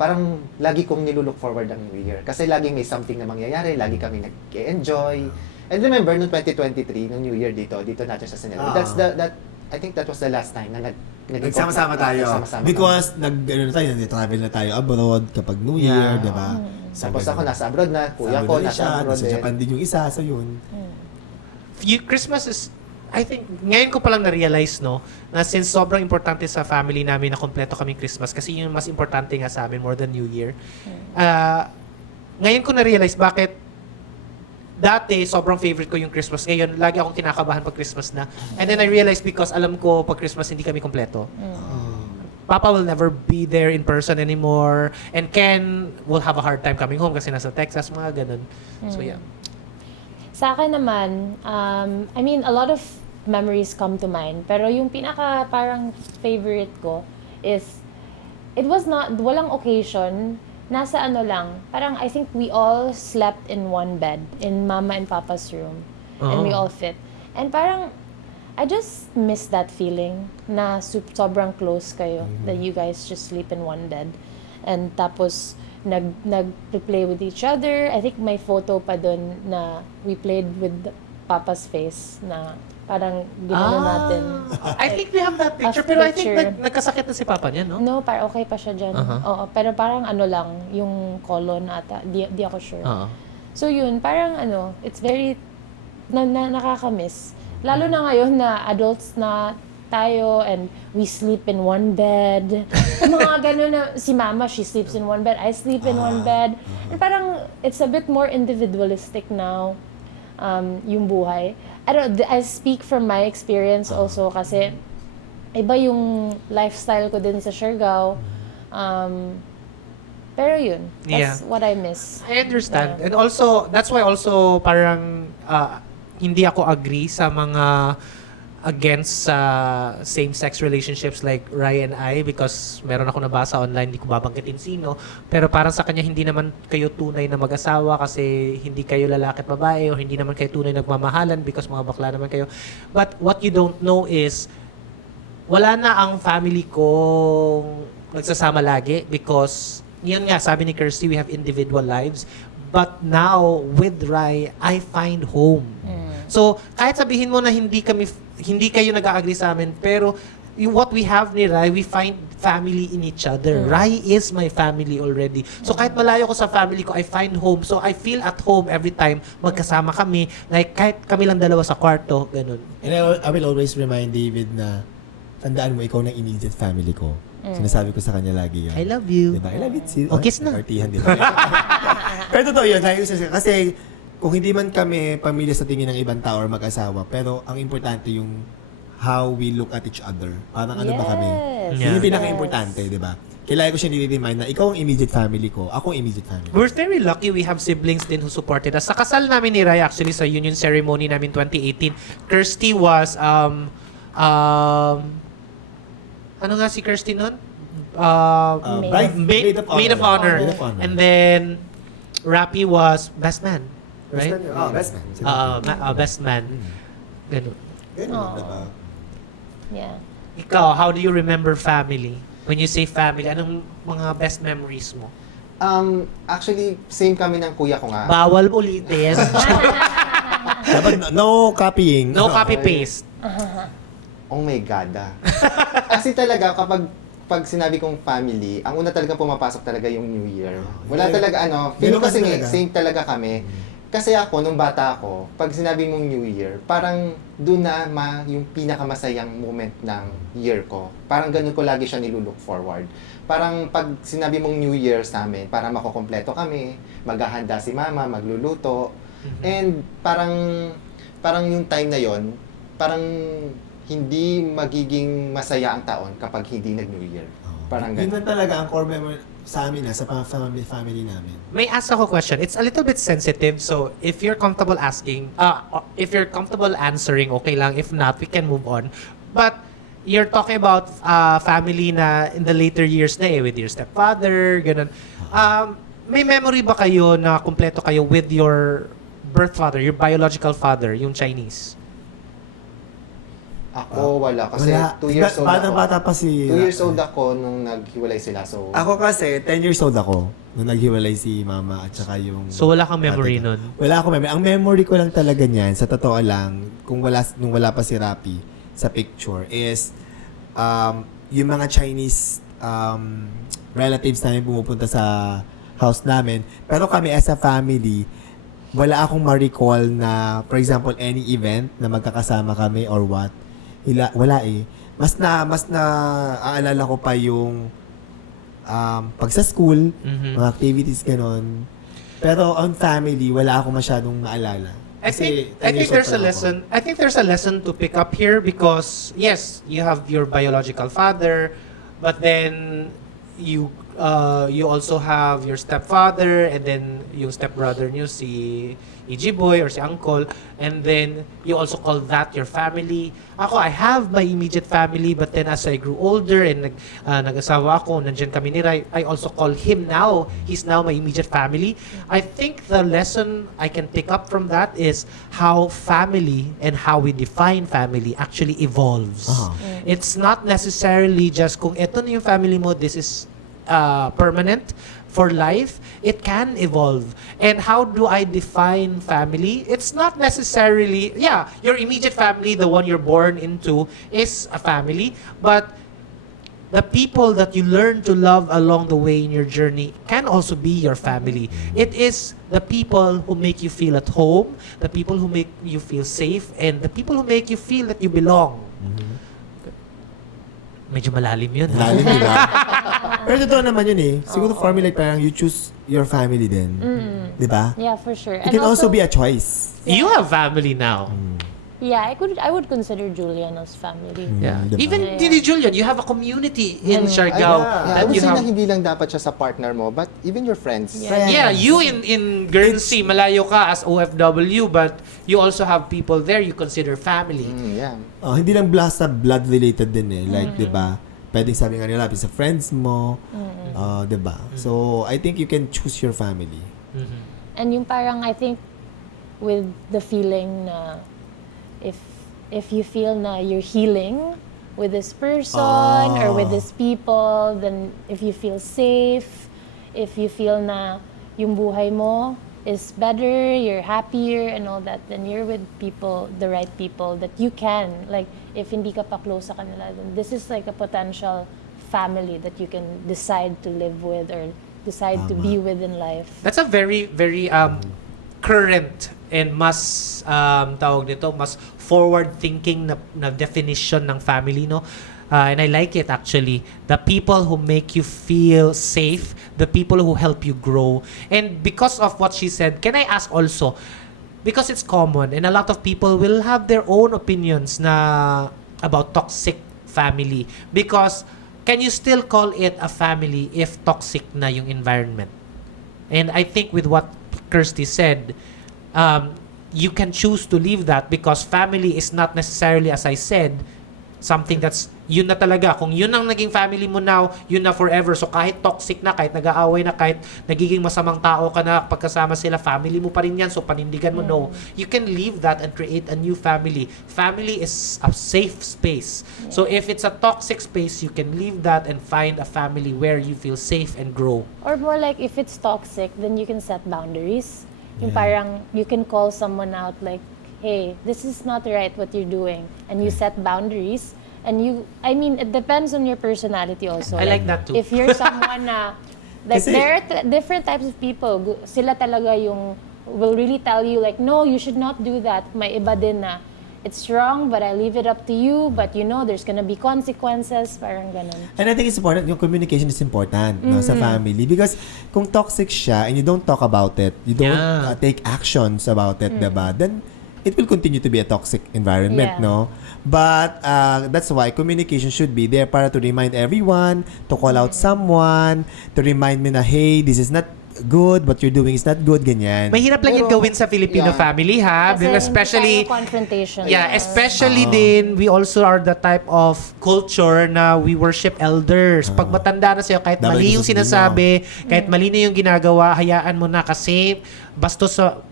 parang lagi kong nilulook forward ang New Year. Kasi lagi may something na mangyayari, lagi kami nag-enjoy. And remember, nung 2023, nung New Year dito natin sa Sinelo. I think that was the last time na Nagsama-sama tayo. nagsama-sama Because nag-travel na tayo abroad kapag New Year, Yeah. di ba? Tapos ako nasa abroad na, kuya ko nasa abroad Sa din. Japan din yung isa, so yun. Christmas is, I think, ngayon ko palang na-realize, no, na since sobrang importante sa family namin na kompleto kaming Christmas, kasi yun yung mas importante nga sa amin more than New Year. Ngayon ko na-realize bakit dati, sobrang favorite ko yung Christmas. Ngayon, lagi akong kinakabahan pag Christmas na. And then I realized because alam ko pag Christmas hindi kami kompleto. Papa will never be there in person anymore. And Ken will have a hard time coming home kasi nasa Texas, mga ganun. So yeah. Sa akin naman, I mean, a lot of memories come to mind. Pero yung pinaka parang favorite ko is, it was not, walang occasion, nasa ano lang, parang I think we all slept in one bed, in Mama and Papa's room. And we all fit. And parang, I just miss that feeling na sobrang close kayo, that you guys just sleep in one bed. And tapos, nag-play with each other. I think may photo pa dun na we played with Papa's face na parang ginano natin. I think we have that picture, Last pero I think picture. nagkasakit na si Papa niya, no? No, parang okay pa siya dyan. Oo, pero parang ano lang, yung colon ata. Di ako sure. So yun, parang ano, it's very, nakakamiss. Lalo na ngayon na adults na tayo and we sleep in one bed. Mga ganun na, si Mama, she sleeps in one bed, I sleep in one bed. And parang, it's a bit more individualistic now, yung buhay. I speak from my experience also kasi iba yung lifestyle ko din sa Siargao. Pero yun, that's what I miss. I understand. And also, that's why also parang hindi ako agree sa mga against sa same-sex relationships like Rai and I because meron ako nabasa online, hindi ko babanggitin sino, pero parang sa kanya hindi naman kayo tunay na mag-asawa kasi hindi kayo lalaki at babae o hindi naman kayo tunay nagmamahalan because mga bakla naman kayo. But what you don't know is wala na ang family ko nagsasama lagi because yun nga, sabi ni Kirsty, we have individual lives. But now, with Rai, I find home. So, kahit sabihin mo na hindi kayo nag-agree sa amin, pero what we have ni Rai, we find family in each other. Rai is my family already. So, kahit malayo ko sa family ko, I find home. So, I feel at home every time magkasama kami. Like, kahit kami lang dalawa sa kwarto, ganun. And I will always remind David na tandaan mo, ikaw na immediate family ko. Sinasabi ko sa kanya lagi yun. I love you. Diba? I love you too. O, kiss na. Partihan, diba? Pero totoo yun. Kasi kung hindi man kami pamilya sa tingin ng ibang tao or mag-asawa, pero ang importante yung how we look at each other. Parang ano ba kami? Yes. Yun yung pinaka-importante, di ba? Kailangan ko siya nire-remind na ikaw ang immediate family ko, ako ang immediate family. We're very lucky we have siblings din who supported us. Sa kasal namin ni Rai, actually, sa union ceremony namin 2018, Kirsty was, ano nga si Kirsty nun? Maid of honor. And then, Rappy was best man. Right? Best man. Best man. Ganun. Ganun, diba? Yeah. Ikaw, how do you remember family? When you say family, anong mga best memories mo? Actually, same kami ng kuya ko nga. Bawal ulitin. Dapat no copying. No copy-paste. Oh my God. Kasi talaga, pag sinabi kong family, ang una talagang pumapasok talaga yung New Year. Wala talaga feeling Ganun ko kasi kasi talaga. same talaga kami. Kasi ako, nung bata ako, pag sinabi mong New Year, parang doon na yung pinakamasayang moment ng year ko. Parang ganun ko lagi siya nilulook forward. Parang pag sinabi mong New Year sa amin, parang makukompleto kami, maghahanda si mama, magluluto. And parang yung time na yon, parang hindi magiging masaya ang taon kapag hindi nag-New Year. Parang Yun ganun. na talaga ang core memory sa amin, sa family namin. May ask ako question. It's a little bit sensitive, so if you're comfortable asking, if you're comfortable answering, okay lang. If not, we can move on. But you're talking about family na in the later years na with your stepfather, ganun. May memory ba kayo na kumpleto kayo with your birth father, your biological father, yung Chinese? Ako wala kasi Wala. 2 years old ako. Bata pa si... 2 years old ako nung naghiwalay sila. So Ako kasi, 10 years old ako nung naghiwalay si mama at saka yung... So wala kang memory tatay ko. nun? Wala akong memory. Ang memory ko lang talaga niyan, sa totoo lang, nung wala pa si Rapi sa picture, is yung mga Chinese relatives namin pumupunta sa house namin. Pero kami as a family, wala akong ma-recall na, for example, any event na magkakasama kami or what. Wala eh. Mas na aalala ko pa yung pag sa school, mga activities ganon. Pero on family, wala ako masyadong maalala. I think 10 years old there's a pa lang ako. lesson. I think there's a lesson to pick up here because yes, you have your biological father, but then you also have your stepfather and then yung stepbrother niyo si Boy or si uncle, and then you also call that your family. Ako, I have my immediate family, but then as I grew older and nag-asawa ako, nandiyan kami ni Rai, I also call him now. He's now my immediate family. I think the lesson I can pick up from that is how family and how we define family actually evolves. It's not necessarily just kung eto na yung family mo, this is permanent for life. It can evolve. And how do I define family? It's not necessarily, your immediate family, the one you're born into, is a family, but the people that you learn to love along the way in your journey can also be your family. It is the people who make you feel at home, the people who make you feel safe, and the people who make you feel that you belong. Medyo malalim yun. Lalim, di ba? Pero totoo naman yun eh. Siguro formula parang you choose your family din. Di ba? Yeah, for sure. It can also be a choice. You have family now. Yeah, I would consider Julian as family. Yeah. Diba? Even Didi Julian, you have a community in Siargao that Kung you sino have. hindi lang dapat siya sa partner mo, but even your friends. Yeah, you in Guernsey, malayo ka as OFW, but you also have people there you consider family. Yeah. Hindi lang basta blood related din eh. Like, di ba? Pwedeng sabi nga nila, sa friends mo. Di ba? So, I think you can choose your family. And yung parang, I think, with the feeling na if you feel na you're healing with this person or with these people, then if you feel safe, if you feel na yung buhay mo is better, you're happier and all that, then you're with people, the right people that you can, like, if hindi ka pa close sa kanila, then this is like a potential family that you can decide to live with or decide to be with in life. That's a very, very current and mas tawag nito, mas forward-thinking na definition ng family, no? And I like it actually. The people who make you feel safe, the people who help you grow. And because of what she said, can I ask also, because it's common and a lot of people will have their own opinions na about toxic family. Because can you still call it a family if toxic na yung environment? And I think with what Kirsty said, you can choose to leave that because family is not necessarily, as I said, something that's yun na talaga. Kung yun ang naging family mo now, yun na forever. So kahit toxic na, kahit nag-aaway na, kahit nagiging masamang tao ka na pagkasama sila, family mo pa rin yan. So panindigan mo, no. You can leave that and create a new family. Family is a safe space. So if it's a toxic space, you can leave that and find a family where you feel safe and grow. Or more like, if it's toxic, then you can set boundaries. Yung parang, you can call someone out like, hey, this is not right what you're doing, and you set boundaries, and it depends on your personality also. I like that too. If you're someone na, like, Kasi- there are different types of people. Sila talaga yung will really tell you, like, no, you should not do that. May iba din na, it's wrong, but I leave it up to you, but there's gonna be consequences, parang ganun. And I think it's important, yung communication is important no, sa family. Because kung toxic siya and you don't talk about it, you don't Yeah. take actions about it, diba? Then it will continue to be a toxic environment, Yeah. no? But that's why communication should be there para to remind everyone, to call out someone, to remind me na, hey, this is not good, what you're doing is not good, ganyan. Mahirap lang yung Pero, gawin sa Filipino yeah. family, ha? Kasi Especially, hindi tayo confrontation. yeah, especially din, we also are the type of culture na we worship elders. Pag matanda na sa'yo, kahit Dapat mali yung susundin mo. sinasabi, kahit mali na yung ginagawa, hayaan mo na kasi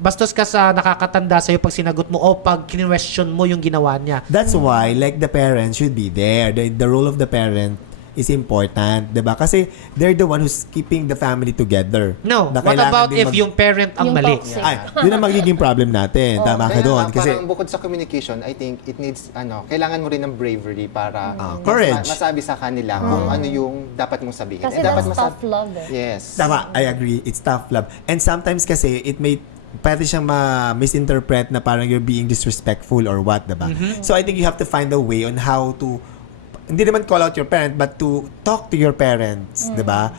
bastos ka sa nakakatanda sa'yo pag sinagot mo o pag kinwestiyon mo yung ginawa niya. That's why, like, the parents should be there. The role of the parent is important, diba? Kasi they're the one who's keeping the family together. No, Na what kailangan about din if yung parent ang Yung mali? toxic. Ay, yun ang magiging problem natin. Tama ka Kaya doon. nga, Kasi, parang bukod sa communication, I think it needs, kailangan mo rin ng bravery para courage. masabi sa kanila kung ano yung dapat mong sabihin. Kasi dapat that's tough love eh. Yes. tama, I agree. It's tough love. And sometimes kasi, it may pwede siyang ma-misinterpret na parang you're being disrespectful or what, diba? So I think you have to find a way on how to, hindi naman call out your parent, but to talk to your parents, diba?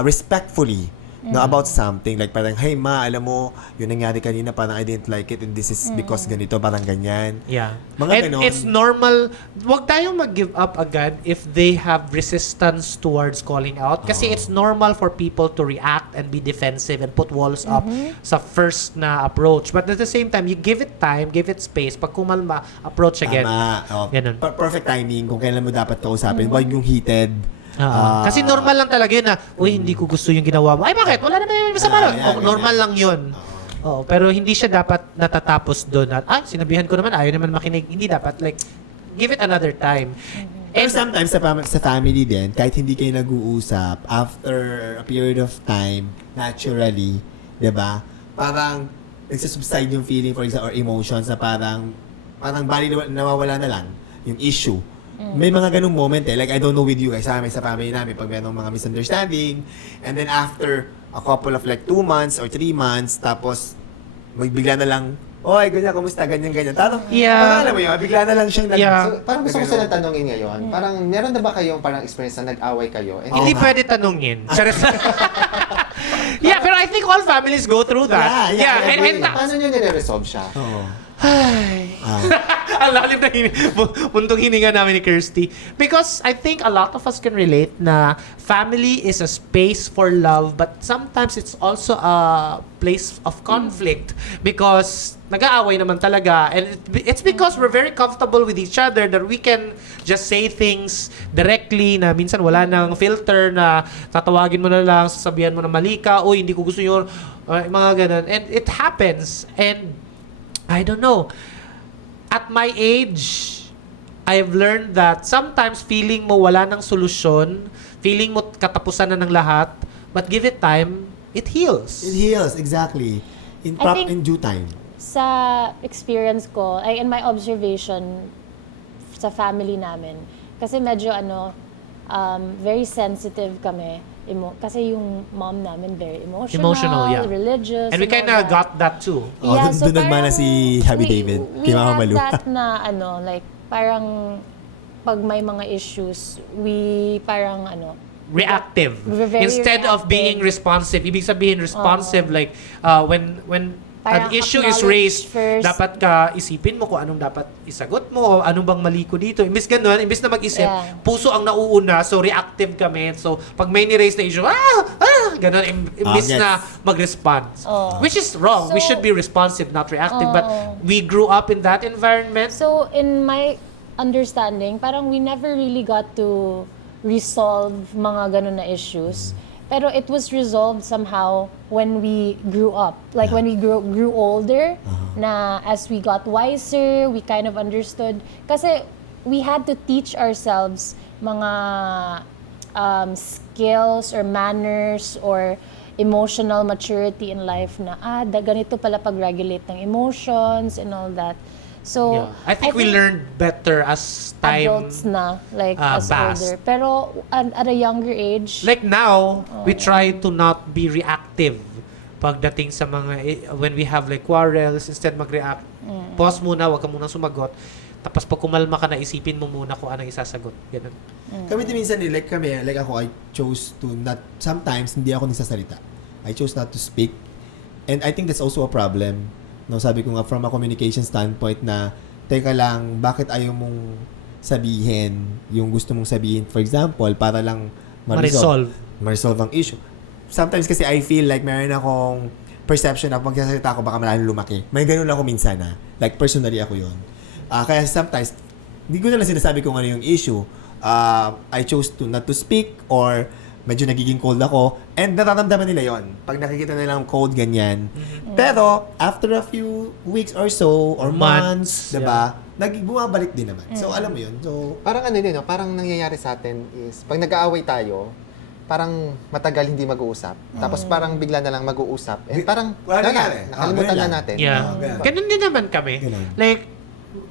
Respectfully, no, about something. Like parang, hey ma, alam mo, yun nangyari kanina, parang I didn't like it and this is because ganito, parang ganyan. Yeah. Mga And ganon. it's normal, wag tayong mag-give up agad if they have resistance towards calling out. Kasi it's normal for people to react and be defensive and put walls up sa first na approach. But at the same time, you give it time, give it space. Pag kumalma, approach again. Tama. Oh, Ganun. perfect timing kung kailan mo dapat kausapin. Wag yung heated. Kasi normal lang talaga yun na, uy, hindi ko gusto yung ginawa mo. Ay, bakit? Wala naman yung masama. yeah, Normal lang yun. Oh, pero hindi siya dapat natatapos doon at, sinabihan ko naman, ayaw naman makinig. Hindi dapat, like, give it another time. Pero sometimes sa family din, kahit hindi kayo nag-uusap, after a period of time, naturally, di ba? Parang nagsasubside yung feeling, for example, or emotions na parang bali nawawala na lang yung issue. May mga ganung moment eh. Like, I don't know with you guys, sa family namin, pag mayroong mga misunderstanding, and then after a couple of like 2 months or 3 months, tapos bigla na lang, oy, ganyan, kumusta, ganyan. Parang, Yeah. parang alam mo yun, bigla na lang siyang Yeah. So, parang gusto ko silang tanongin ngayon, parang meron na ba kayong parang experience na nag-away kayo? And Hindi pwede tanungin. Charis. Yeah, pero I think all families go through that. Yeah, I agree. and paano nyo nire-resolve siya? Oo. Ay. Ang lalim na puntong hininga namin ni Kirsty. Because I think a lot of us can relate na family is a space for love, but sometimes it's also a place of conflict because nag-aaway naman talaga. And it's because we're very comfortable with each other that we can just say things directly na minsan wala nang filter na tatawagin mo na lang, sasabihan mo na mali ka, uy, hindi ko gusto yun, mga ganun. And it happens. And I don't know. At my age, I've learned that sometimes feeling mo wala ng solusyon, feeling mo katapusan na ng lahat, but give it time, it heals. It heals, exactly. In I think- in due time. Sa experience ko, in my observation sa family namin, kasi medyo very sensitive kami. Kasi yung mom namin very emotional, Yeah. religious. And we all kinda that. got that too. Oh, dun nagmana si Happy David, We kay Mama had Malu. that na like parang pag may mga issues, we parang Reactive. We're very Instead of reactive. being responsive. Ibig sabihin responsive, like when Parang an issue is acknowledge raised, first. dapat ka isipin mo kung anong dapat isagot mo, anong bang mali ko dito. Imbis ganun, imbis na mag-isip, Yeah. puso ang nauuna, so reactive kami. So, pag may ni-raise na issue, ganun, imbis yes. na mag-respond. Oh. Which is wrong. We So- should be responsive, not reactive. But Oh. we grew up in that environment. So, in my understanding, parang we never really got to resolve mga ganun na issues. Pero it was resolved somehow when we grew up. Like when we grew older, na as we got wiser, we kind of understood. Kasi we had to teach ourselves mga skills or manners or emotional maturity in life na, ganito pala pag-regulate ng emotions and all that. So, Yeah. I think we learned better as time adults na, like, as passed. older. Pero, at a younger age, Like now, we try to not be reactive pagdating sa mga, when we have like quarrels, instead mag-react. Pause muna, wag ka munang sumagot. Tapos pag kumalma ka na, isipin mo muna kung anong isasagot. Ganun. Kami din minsan, like ako, I chose to not, sometimes hindi ako nagsasalita. I chose not to speak. And I think that's also a problem. No, sabi ko nga, from a communication standpoint na, teka lang, bakit ayaw mong sabihin yung gusto mong sabihin? For example, para lang ma-resolve ang issue. Sometimes kasi I feel like meron akong perception na pag magsasalita ako, baka malalong lumaki. May ganun ako minsan na. Like, personally ako yun. Kaya sometimes, hindi ko na lang sinasabi kung ano yung issue. I chose to not to speak or medyo nagiging cold ako. And nararamdaman nila yon pag nakikita nila ang cold, ganyan. Pero, after a few weeks or so, or months, diba? Bumabalik din naman. So, alam mo yun. So, Parang ano yun, no? Parang nangyayari sa atin is, pag nag-aaway tayo, parang matagal hindi mag-uusap. Tapos parang bigla na lang mag-uusap. And parang, Wala nangyari. nakalimutan ganun na lang. natin. Yeah. ganun. Ganun din naman kami. Ganun. Like,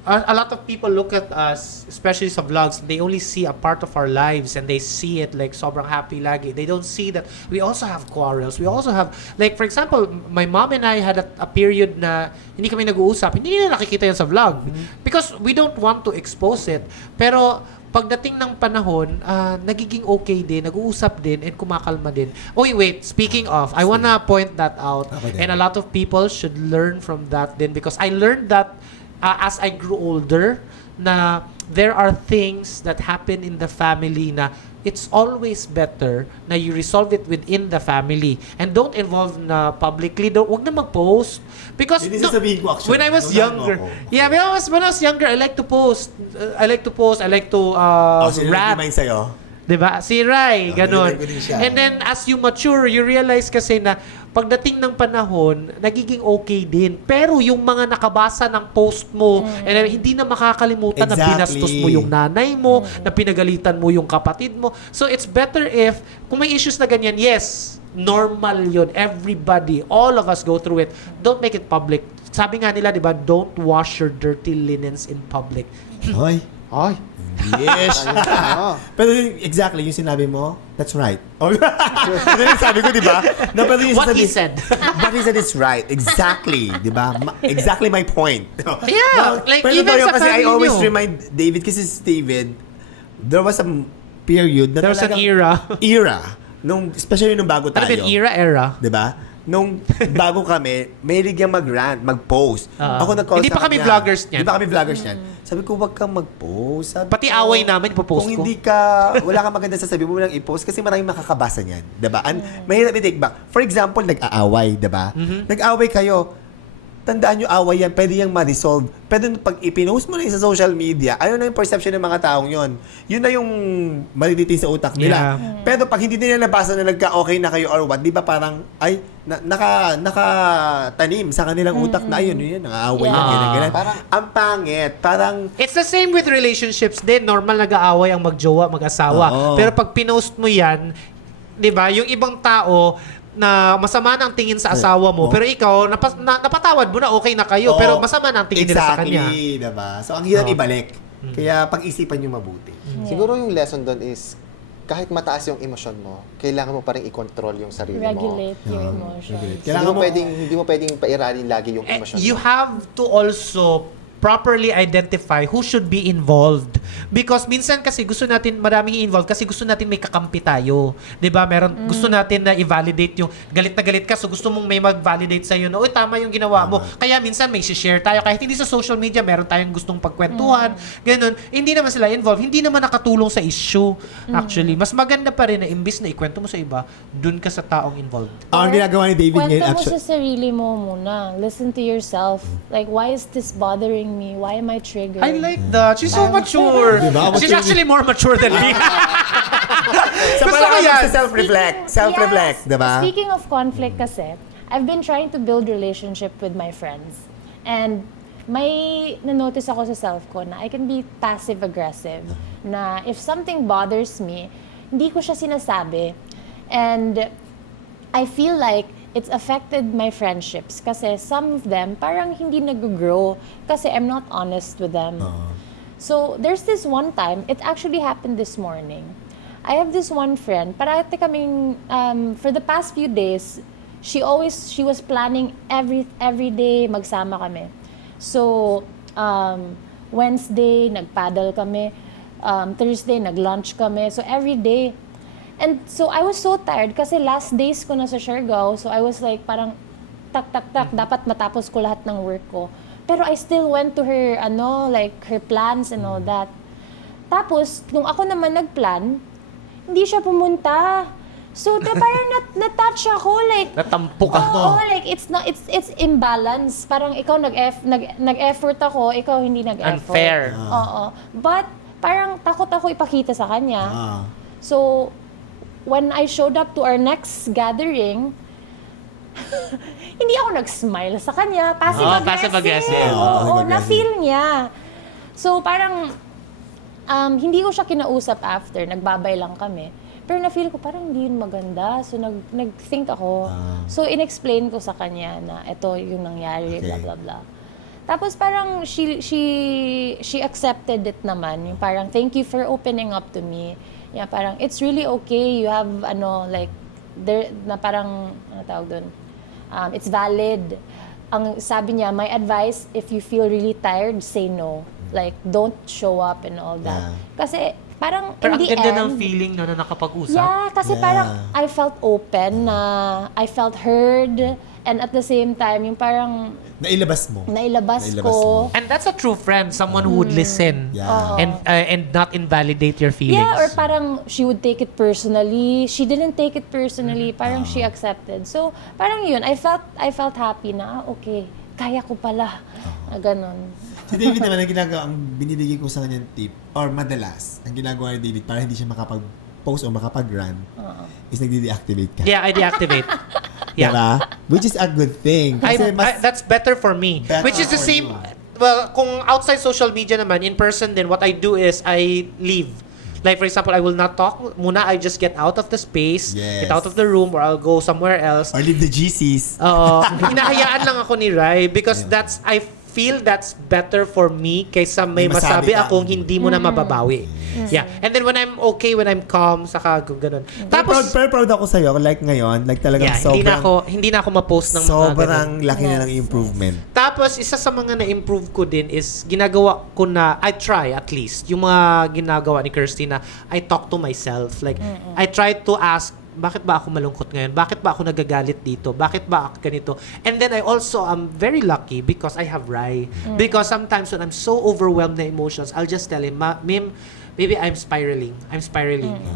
a lot of people look at us, especially sa vlogs, they only see a part of our lives and they see it like sobrang happy lagi. They don't see that we also have quarrels. We also have, like for example, my mom and I had a period na hindi kami nag-uusap. Hindi nila nakikita yan sa vlog. Because we don't want to expose it. Pero, pagdating ng panahon, nagiging okay din, nag-uusap din, and kumakalma din. Oh, wait, speaking of, I wanna point that out. Ako din. And a lot of people should learn from that din because I learned that as I grew older, na there are things that happen in the family na it's always better na you resolve it within the family and don't involve na publicly. Wag na mag-post. Because Hindi sasabihin ko actually. when I was Naunahan mo younger, ako. yeah, when I was younger, I like to post. I like to sino rap. nag-remind sa'yo? Diba? Si Rai, ganun. narinig ko din siya. And then, as you mature, you realize kasi na pagdating ng panahon, nagiging okay din. Pero yung mga nakabasa ng post mo, and then, hindi na makakalimutan na Exactly. binastos mo yung nanay mo, na pinagalitan mo yung kapatid mo. So, it's better if, kung may issues na ganyan, yes, normal yun. Everybody, all of us go through it. Don't make it public. Sabi nga nila, di ba, don't wash your dirty linens in public. Hoy. Ay, Yes. ano? Pero exactly, yung sinabi mo, that's right. Oh, ano yung sabi ko, di ba? No, pero yung What he sabi- said. What he said is right. Exactly. Di ba? Exactly my point. Yeah, like, pero even totoo yun sa kasi I family always nyo. remind David, kasi si David, there was a period na There was an talagang- era. Especially nung bago Ano tayo. ba yun? Era? Di ba? Nung bago kami, may ligyan mag-rant, mag-post. Ako nag-call Hindi sa pa kami kanya. vloggers niyan. Hindi pa kami vloggers niyan. Sabi ko, wag kang mag-post. Sabi Pati ko, away namin, ipopost kung ko. hindi ka, wala kang maganda sasabihin mo lang i-post kasi maraming makakabasa niyan. Diba? Mahirap i-take back. For example, nag-aaway, diba? Nag-aaway kayo, tandaan nyo, away yan, pwede yung ma-resolve. Pero pag ipinost mo na yun sa social media, ano na yung perception ng mga taong yon? Yun na yung malilitin sa utak nila. Yeah. Pero pag hindi nila nabasa na nagka-okay na kayo or what, di ba parang, ay, nakatanim sa kanilang utak na, ayun, yun, nang-aaway yan, Yeah. ganyan, ganyan. Parang- Ang pangit, parang, It's the same with relationships din. Normal nag-aaway ang magjowa, mag-asawa. Oo. Pero pag pinost mo yan, di ba, yung ibang tao na masama na ang tingin sa asawa mo, Oo. pero ikaw, napatawad mo na, okay na kayo, Oo. pero masama na ang tingin nila sa kanya. Exactly, diba? So, ang hirap Oo. ibalik. Kaya pag-isipan nyo mabuti. Siguro yung lesson doon is, kahit mataas yung emosyon mo, kailangan mo pa rin i-control yung sarili mo. regulate your emotions. Kailangan mo, Hindi mo pwedeng pairalin lagi yung emosyon You mo. have to also properly identify who should be involved. Because minsan kasi gusto natin maraming i-involve kasi gusto natin may kakampi tayo. 'Di ba? Gusto natin na i-validate yung galit na galit ka so gusto mong may mag-validate sa iyo na, "Uy, tama yung ginawa mo." Kaya minsan may share tayo kahit hindi sa social media, meron tayong gustong pagkwentuhan, ganun. Hindi naman sila involved, hindi naman nakatulong sa issue. Actually, mas maganda pa rin na imbis na ikwento mo sa iba, dun ka sa taong involved. ang ginagawa ni David Kwento ngayon, mo actually, sa sarili mo muna. Listen to yourself. Like, why is this bothering me? Why am I triggered? I like that. She's so mature. Diba? She's actually more mature than me. sa Gusto ko parang yan. sa self-reflect. Self-reflect, Yes. diba? Speaking of conflict kasi, I've been trying to build relationship with my friends. And may na-notice ako sa self ko na I can be passive-aggressive. Na if something bothers me, hindi ko siya sinasabi. And I feel like it's affected my friendships kasi some of them parang hindi nag-grow kasi I'm not honest with them. So, there's this one time, it actually happened this morning. I have this one friend, parati kaming, for the past few days, she was planning every day magsama kami. So, Wednesday, nag-paddle kami. Thursday, nag-lunch kami. So, every day. And so, I was so tired kasi last days ko na sa Siargao. So, I was like, parang, tak, dapat matapos ko lahat ng work ko. Pero I still went to her, her plans and all that. Tapos, nung ako naman nag-plan, hindi siya pumunta. So, parang na-touch ako, like... Natampo ka. Oo, like, it's imbalance. Parang ikaw nag-effort ako, ikaw hindi nag-effort. Unfair. Oo. But, parang takot ako ipakita sa kanya. So, when I showed up to our next gathering, hindi ako nag-smile sa kanya. Passive-aggressive. Oo, na-feel niya. So, parang, hindi ko siya kinausap after. Nagbabay lang kami. Pero na-feel ko parang hindi yun maganda. So, nag-think ako. So, in-explain ko sa kanya na ito yung nangyari, blah, blah, blah. Tapos parang she accepted it naman. Yung parang, thank you for opening up to me. Yeah, parang, it's really okay. You have, na parang, tawag dun? It's valid. Ang sabi niya, my advice, if you feel really tired, say no. Like, don't show up and all that. Kasi, parang Pero in the ang ganda end, ng feeling na nakapag-usap. yeah, kasi parang I felt open na I felt heard and at the same time yung parang Nailabas mo. nailabas Nailabas ko. mo. And that's a true friend, someone who would listen Yeah. and not invalidate your feelings. Yeah, or parang she would take it personally. She didn't take it personally. Parang she accepted. So, parang yun. I felt happy na, okay, kaya ko pala. Na ganon. Si David naman, ang ginagawa, ang binibigay ko sa kanya tip, or madalas, ang ginagawa ni David para hindi siya makapag-post o makapag-run, is nagde-deactivate ka. Yeah, I deactivate. Yeah. Diba? Which is a good thing. Kasi That's better for me. Better Which is the for same, you. well, kung outside social media naman, in person din, what I do is I leave. Like for example, I will not talk muna, I just get out of the space, Yes. get out of the room, or I'll go somewhere else. or leave the GCs. Hinahayaan lang ako ni Rai because I feel that's better for me kaysa may May masabi masabi ka. akong hindi mo na mababawi. Yeah. And then when I'm okay, when I'm calm, saka ganun. Tapos, Pero proud ako sa'yo, like ngayon, like talagang yeah, sobrang, hindi na ako ma-post ng mga ganun. sobrang laki na ng improvement. Tapos, isa sa mga na-improve ko din is ginagawa ko na, I try at least, yung mga ginagawa ni Kirsty na I talk to myself. Like, I try to ask, bakit ba ako malungkot ngayon? Bakit ba ako nagagalit dito? Bakit ba ako ganito? And then I also am very lucky because I have Rai. Because sometimes when I'm so overwhelmed na emotions, I'll just tell him, Mim, maybe I'm spiraling.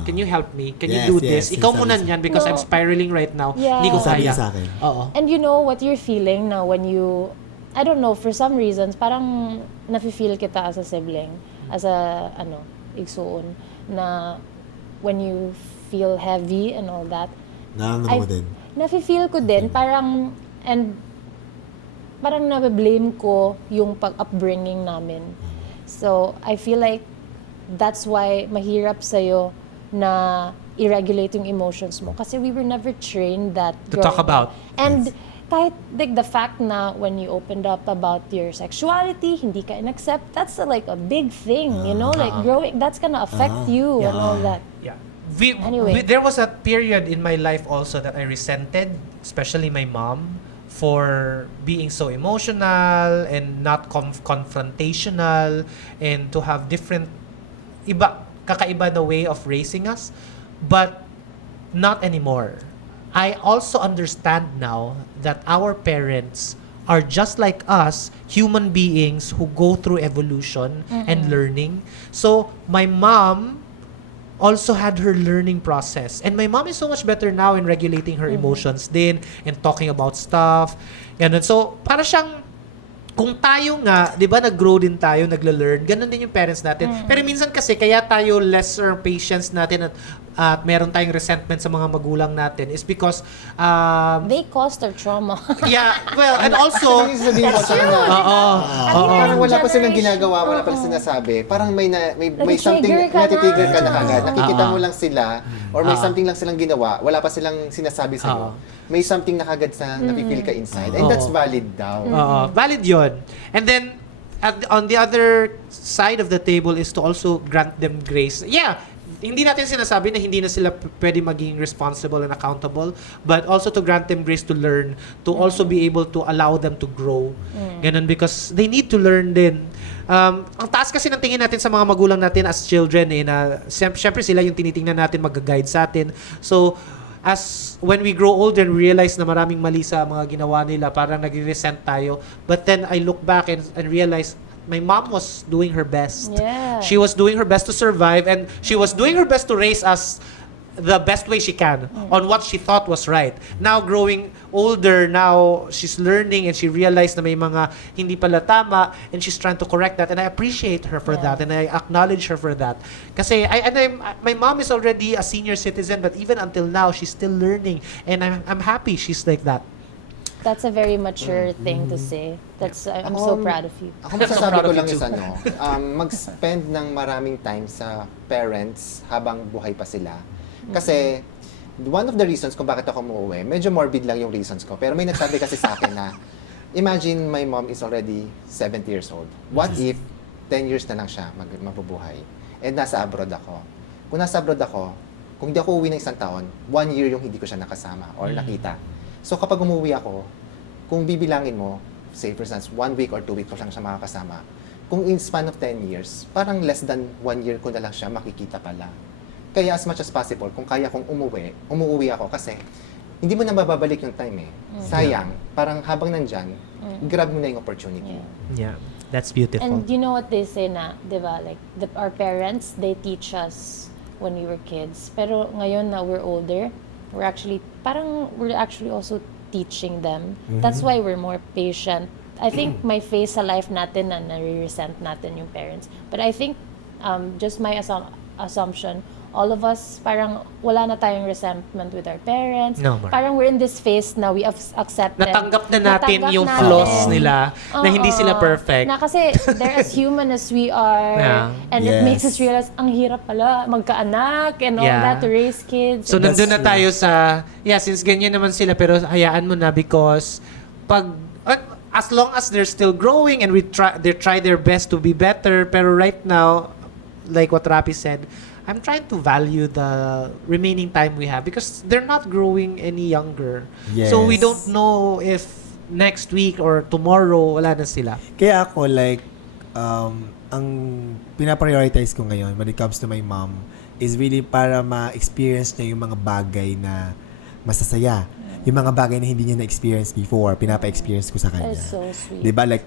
Can you help me? Can you Yes, do yes, this? Ikaw yes, muna yes. niyan because No. I'm spiraling right now. Yeah. Hindi ko Sabi kaya. niya sa akin. Oo. And you know what you're feeling now when you, I don't know, for some reasons, parang nafe-feel kita as a sibling, as a, igsuon, na when you feel heavy and all that, Nangangano mo din. nafe-feel ko din, parang nabe-blame ko yung pag-upbringing namin. So, I feel like that's why mahirap sa'yo na i-regulate yung emotions mo. Kasi we were never trained that To talk growing about. up. And kahit like the fact na when you opened up about your sexuality, hindi ka in-accept, that's like a big thing, you know? Like growing, that's gonna affect you and all that. Yeah. Anyway. There was a period in my life also that I resented, especially my mom, for being so emotional and not confrontational and to have kakaiba na way of raising us. But not anymore. I also understand now that our parents are just like us, human beings who go through evolution and learning. So my mom also had her learning process. And my mom is so much better now in regulating her emotions din and talking about stuff. And so, para siyang kung tayo nga, di ba, nag-grow din tayo, nagla-learn, ganun din yung parents natin. Pero minsan kasi, kaya tayo lesser patience natin at meron tayong resentment sa mga magulang natin is because, They caused our trauma. yeah, well, and also, Yung sabihin mo sa kanila, oo, parang wala pa silang Generation. ginagawa, wala pa silang sinasabi. Parang may something, Natitrigger ka na. natitrigger ka na kagad. Nakikita mo lang sila, or may Ah. something lang silang ginawa, wala pa silang sinasabi sa'yo. May something na kagad sa napipil ka inside. And that's valid daw. valid yun. And then, on the other side of the table is to also grant them grace. Yeah, hindi natin sinasabi na hindi na sila pwede maging responsible and accountable, but also to grant them grace to learn, to also be able to allow them to grow. Ganun, because they need to learn din. Ang taas kasi ng tingin natin sa mga magulang natin as children, na syempre sila yung tinitingnan natin, mag-guide sa atin. So, as when we grow older and realize na maraming mali sa mga ginawa nila, parang nagre-resent tayo. But then I look back and realize my mom was doing her best. Yeah. She was doing her best to survive, and she was doing her best to raise us the best way she can on what she thought was right. Now growing older, now she's learning and she realized na may mga hindi pala tama, and she's trying to correct that, and I appreciate her for that, and I acknowledge her for that. Kasi my mom is already a senior citizen, but even until now she's still learning, and I'm happy she's like that. That's a very mature thing to say. I'm so proud of you. Ako masasabi ko lang is mag-spend ng maraming time sa parents habang buhay pa sila. Kasi, one of the reasons kung bakit ako umuwi, medyo morbid lang yung reasons ko. Pero may nagsabi kasi sa akin na, imagine my mom is already 70 years old. What if 10 years na lang siya mabubuhay? And nasa abroad ako. Kung nasa abroad ako, kung hindi ako uwi ng isang taon, 1 year yung hindi ko siya nakasama or nakita. So kapag umuwi ako, kung bibilangin mo, say for instance, 1 week or 2 weeks ko lang siya makakasama, kung in span of 10 years, parang less than 1 year ko na lang siya makikita pala. Kaya as much as possible, kung kaya kong umuwi ako kasi hindi mo na mababalik yung time eh. Sayang, parang habang nandyan, grab mo na yung opportunity. Yeah, that's beautiful. And you know what they say na, di ba? Like, our parents, they teach us when we were kids. Pero ngayon na we're older, we're actually also teaching them. That's why we're more patient. I think my face sa life natin na nare-resent natin yung parents. But I think, just my assumption, all of us, parang wala na tayong resentment with our parents. No, Mar. Parang we're in this phase na we accept them. Natanggap na natin Natanggap yung natin. flaws nila, na hindi Oo. sila perfect. Na kasi they're as human as we are. Yeah. And it makes us realize, ang hirap pala magkaanak and all Yeah. that to raise kids. So That's nandun na true. tayo sa, since ganyan naman sila, pero hayaan mo na because as long as they're still growing and they try their best to be better, pero right now, like what Rapi said, I'm trying to value the remaining time we have because they're not growing any younger. So we Yes. don't know if next week or tomorrow, wala na sila. Kaya ako, like, ang pinaprioritize ko ngayon when it comes to my mom is really para ma-experience niya yung mga bagay na masasaya. Yung mga bagay na hindi niya na-experience before, pinapa-experience ko sa kanya. That's so sweet. Diba, like,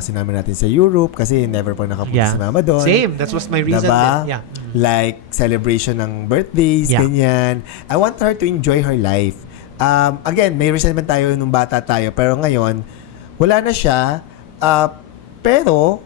sinama natin sa Europe kasi never pa nakapunta si mama doon. Same. That was my reason. Diba? Yeah. Like, celebration ng birthdays, Yeah. ganyan. I want her to enjoy her life. Again, may resentment tayo nung bata tayo, pero ngayon, wala na siya. Pero,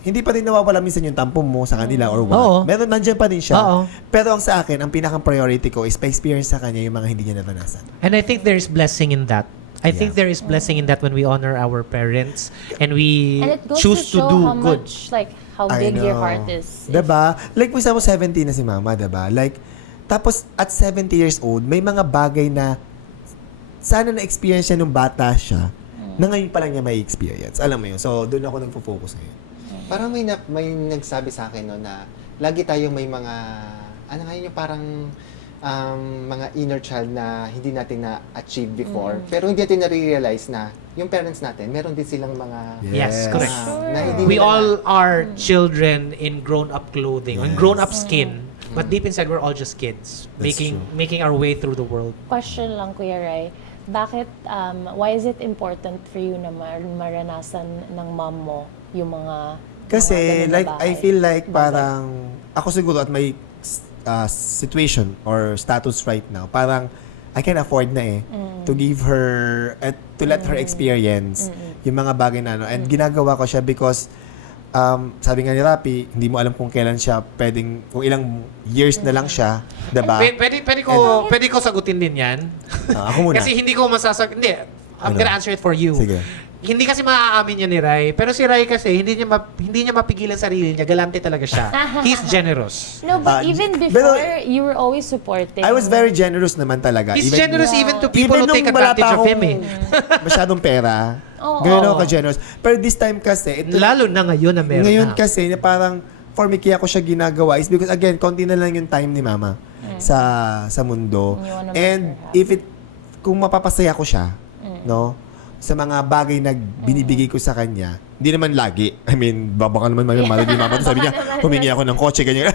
hindi pa rin nawawala minsan yung tampo mo sa kanila or what. Oo. Meron, nandiyan pa rin siya. Oo. Pero ang sa akin, ang pinaka-priority ko is pa-experience sa kanya yung mga hindi niya naranasan. And I think there is blessing in that. I think there is blessing in that when we honor our parents and we And it goes choose to show to do how good. much, like, how I big your know. heart is. Diba? Like, kung mo 17 na si mama, diba? Like, tapos at 70 years old, may mga bagay na sana na-experience siya nung bata siya na ngayon pa lang niya may experience. Alam mo yun. So, doon ako nagpo-focus ngayon. Parang may nagsabi sa akin no, na lagi tayong may mga, yung parang mga inner child na hindi natin na-achieve before. Pero hindi natin na-realize na yung parents natin, meron din silang mga Yes, correct. na hindi We nila all are children in grown-up clothing, in grown-up skin. But deep inside, we're all just kids, That's making our way through the world. Question lang, Kuya Rai. Bakit, why is it important for you na maranasan ng mom mo yung mga Kasi, ganun na like, I bagay? feel like parang, ako siguro at may situation or status right now, parang I can afford na eh. To give her, to let her experience yung mga bagay na ano. And ginagawa ko siya because, sabi nga ni Rapi, hindi mo alam kung kailan siya pwedeng, kung ilang years na lang siya, diba? Pwede ko sagutin din yan. Ako muna. Kasi hindi ko masasagot. Hindi, I'm gonna answer it for you. Sige. Hindi kasi maaamin yan ni Rai. Pero si Rai kasi, hindi niya mapigilan sarili niya. Galante talaga siya. He's generous. No, but even before, you were always supporting. I was very generous naman talaga. He's generous even to people who take nung wala advantage pa of him eh. masyadong pera. Oo. Gano'n ako ka-generous. Pero this time kasi, Lalo na ngayon na meron ngayon na. kasi, na parang, for me, kaya ko siya ginagawa is because, again, konti na lang yung time ni Mama sa mundo. You wanna make And her happy. kung mapapasaya ko siya, no, sa mga bagay na binibigay ko sa kanya, hindi naman lagi. I mean, baka naman mahal ni Mama. Sabi niya, humingi ako ng kotse, ganyan.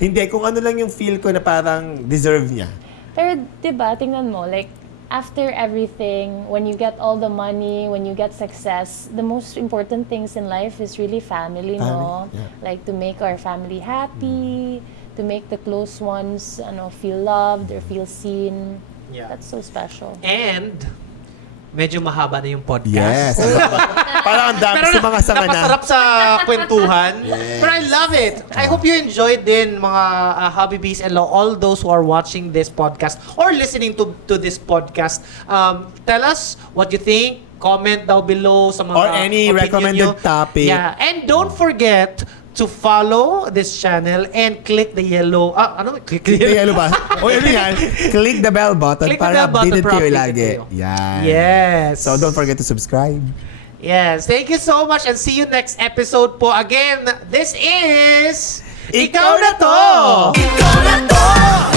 Hindi, kung ano lang yung feel ko na parang deserve niya. Pero, diba, tingnan mo, like, after everything, when you get all the money, when you get success, the most important things in life is really family, no? Yeah. Like, to make our family happy, to make the close ones, feel loved or feel seen. Yeah. That's so special. And, medyo mahaba na yung podcast. Yes. Parang ang dami sa mga sanga na. napasarap sa kwentuhan. But I love it. I hope you enjoyed din mga Hobby Bees and all those who are watching this podcast or listening to this podcast. Tell us what you think. Comment down below sa mga Or any opinion recommended nyo. topic. Yeah. And don't forget to follow this channel and click the yellow... Click Click the yellow ba? O ano yan? Click the bell button Click the para bell button updated para kayo updated lagi. kayo. Yan. Yes. So don't forget to subscribe. Yes. Thank you so much and see you next episode po. Again, this is... Ikaw na to! Ikaw na to!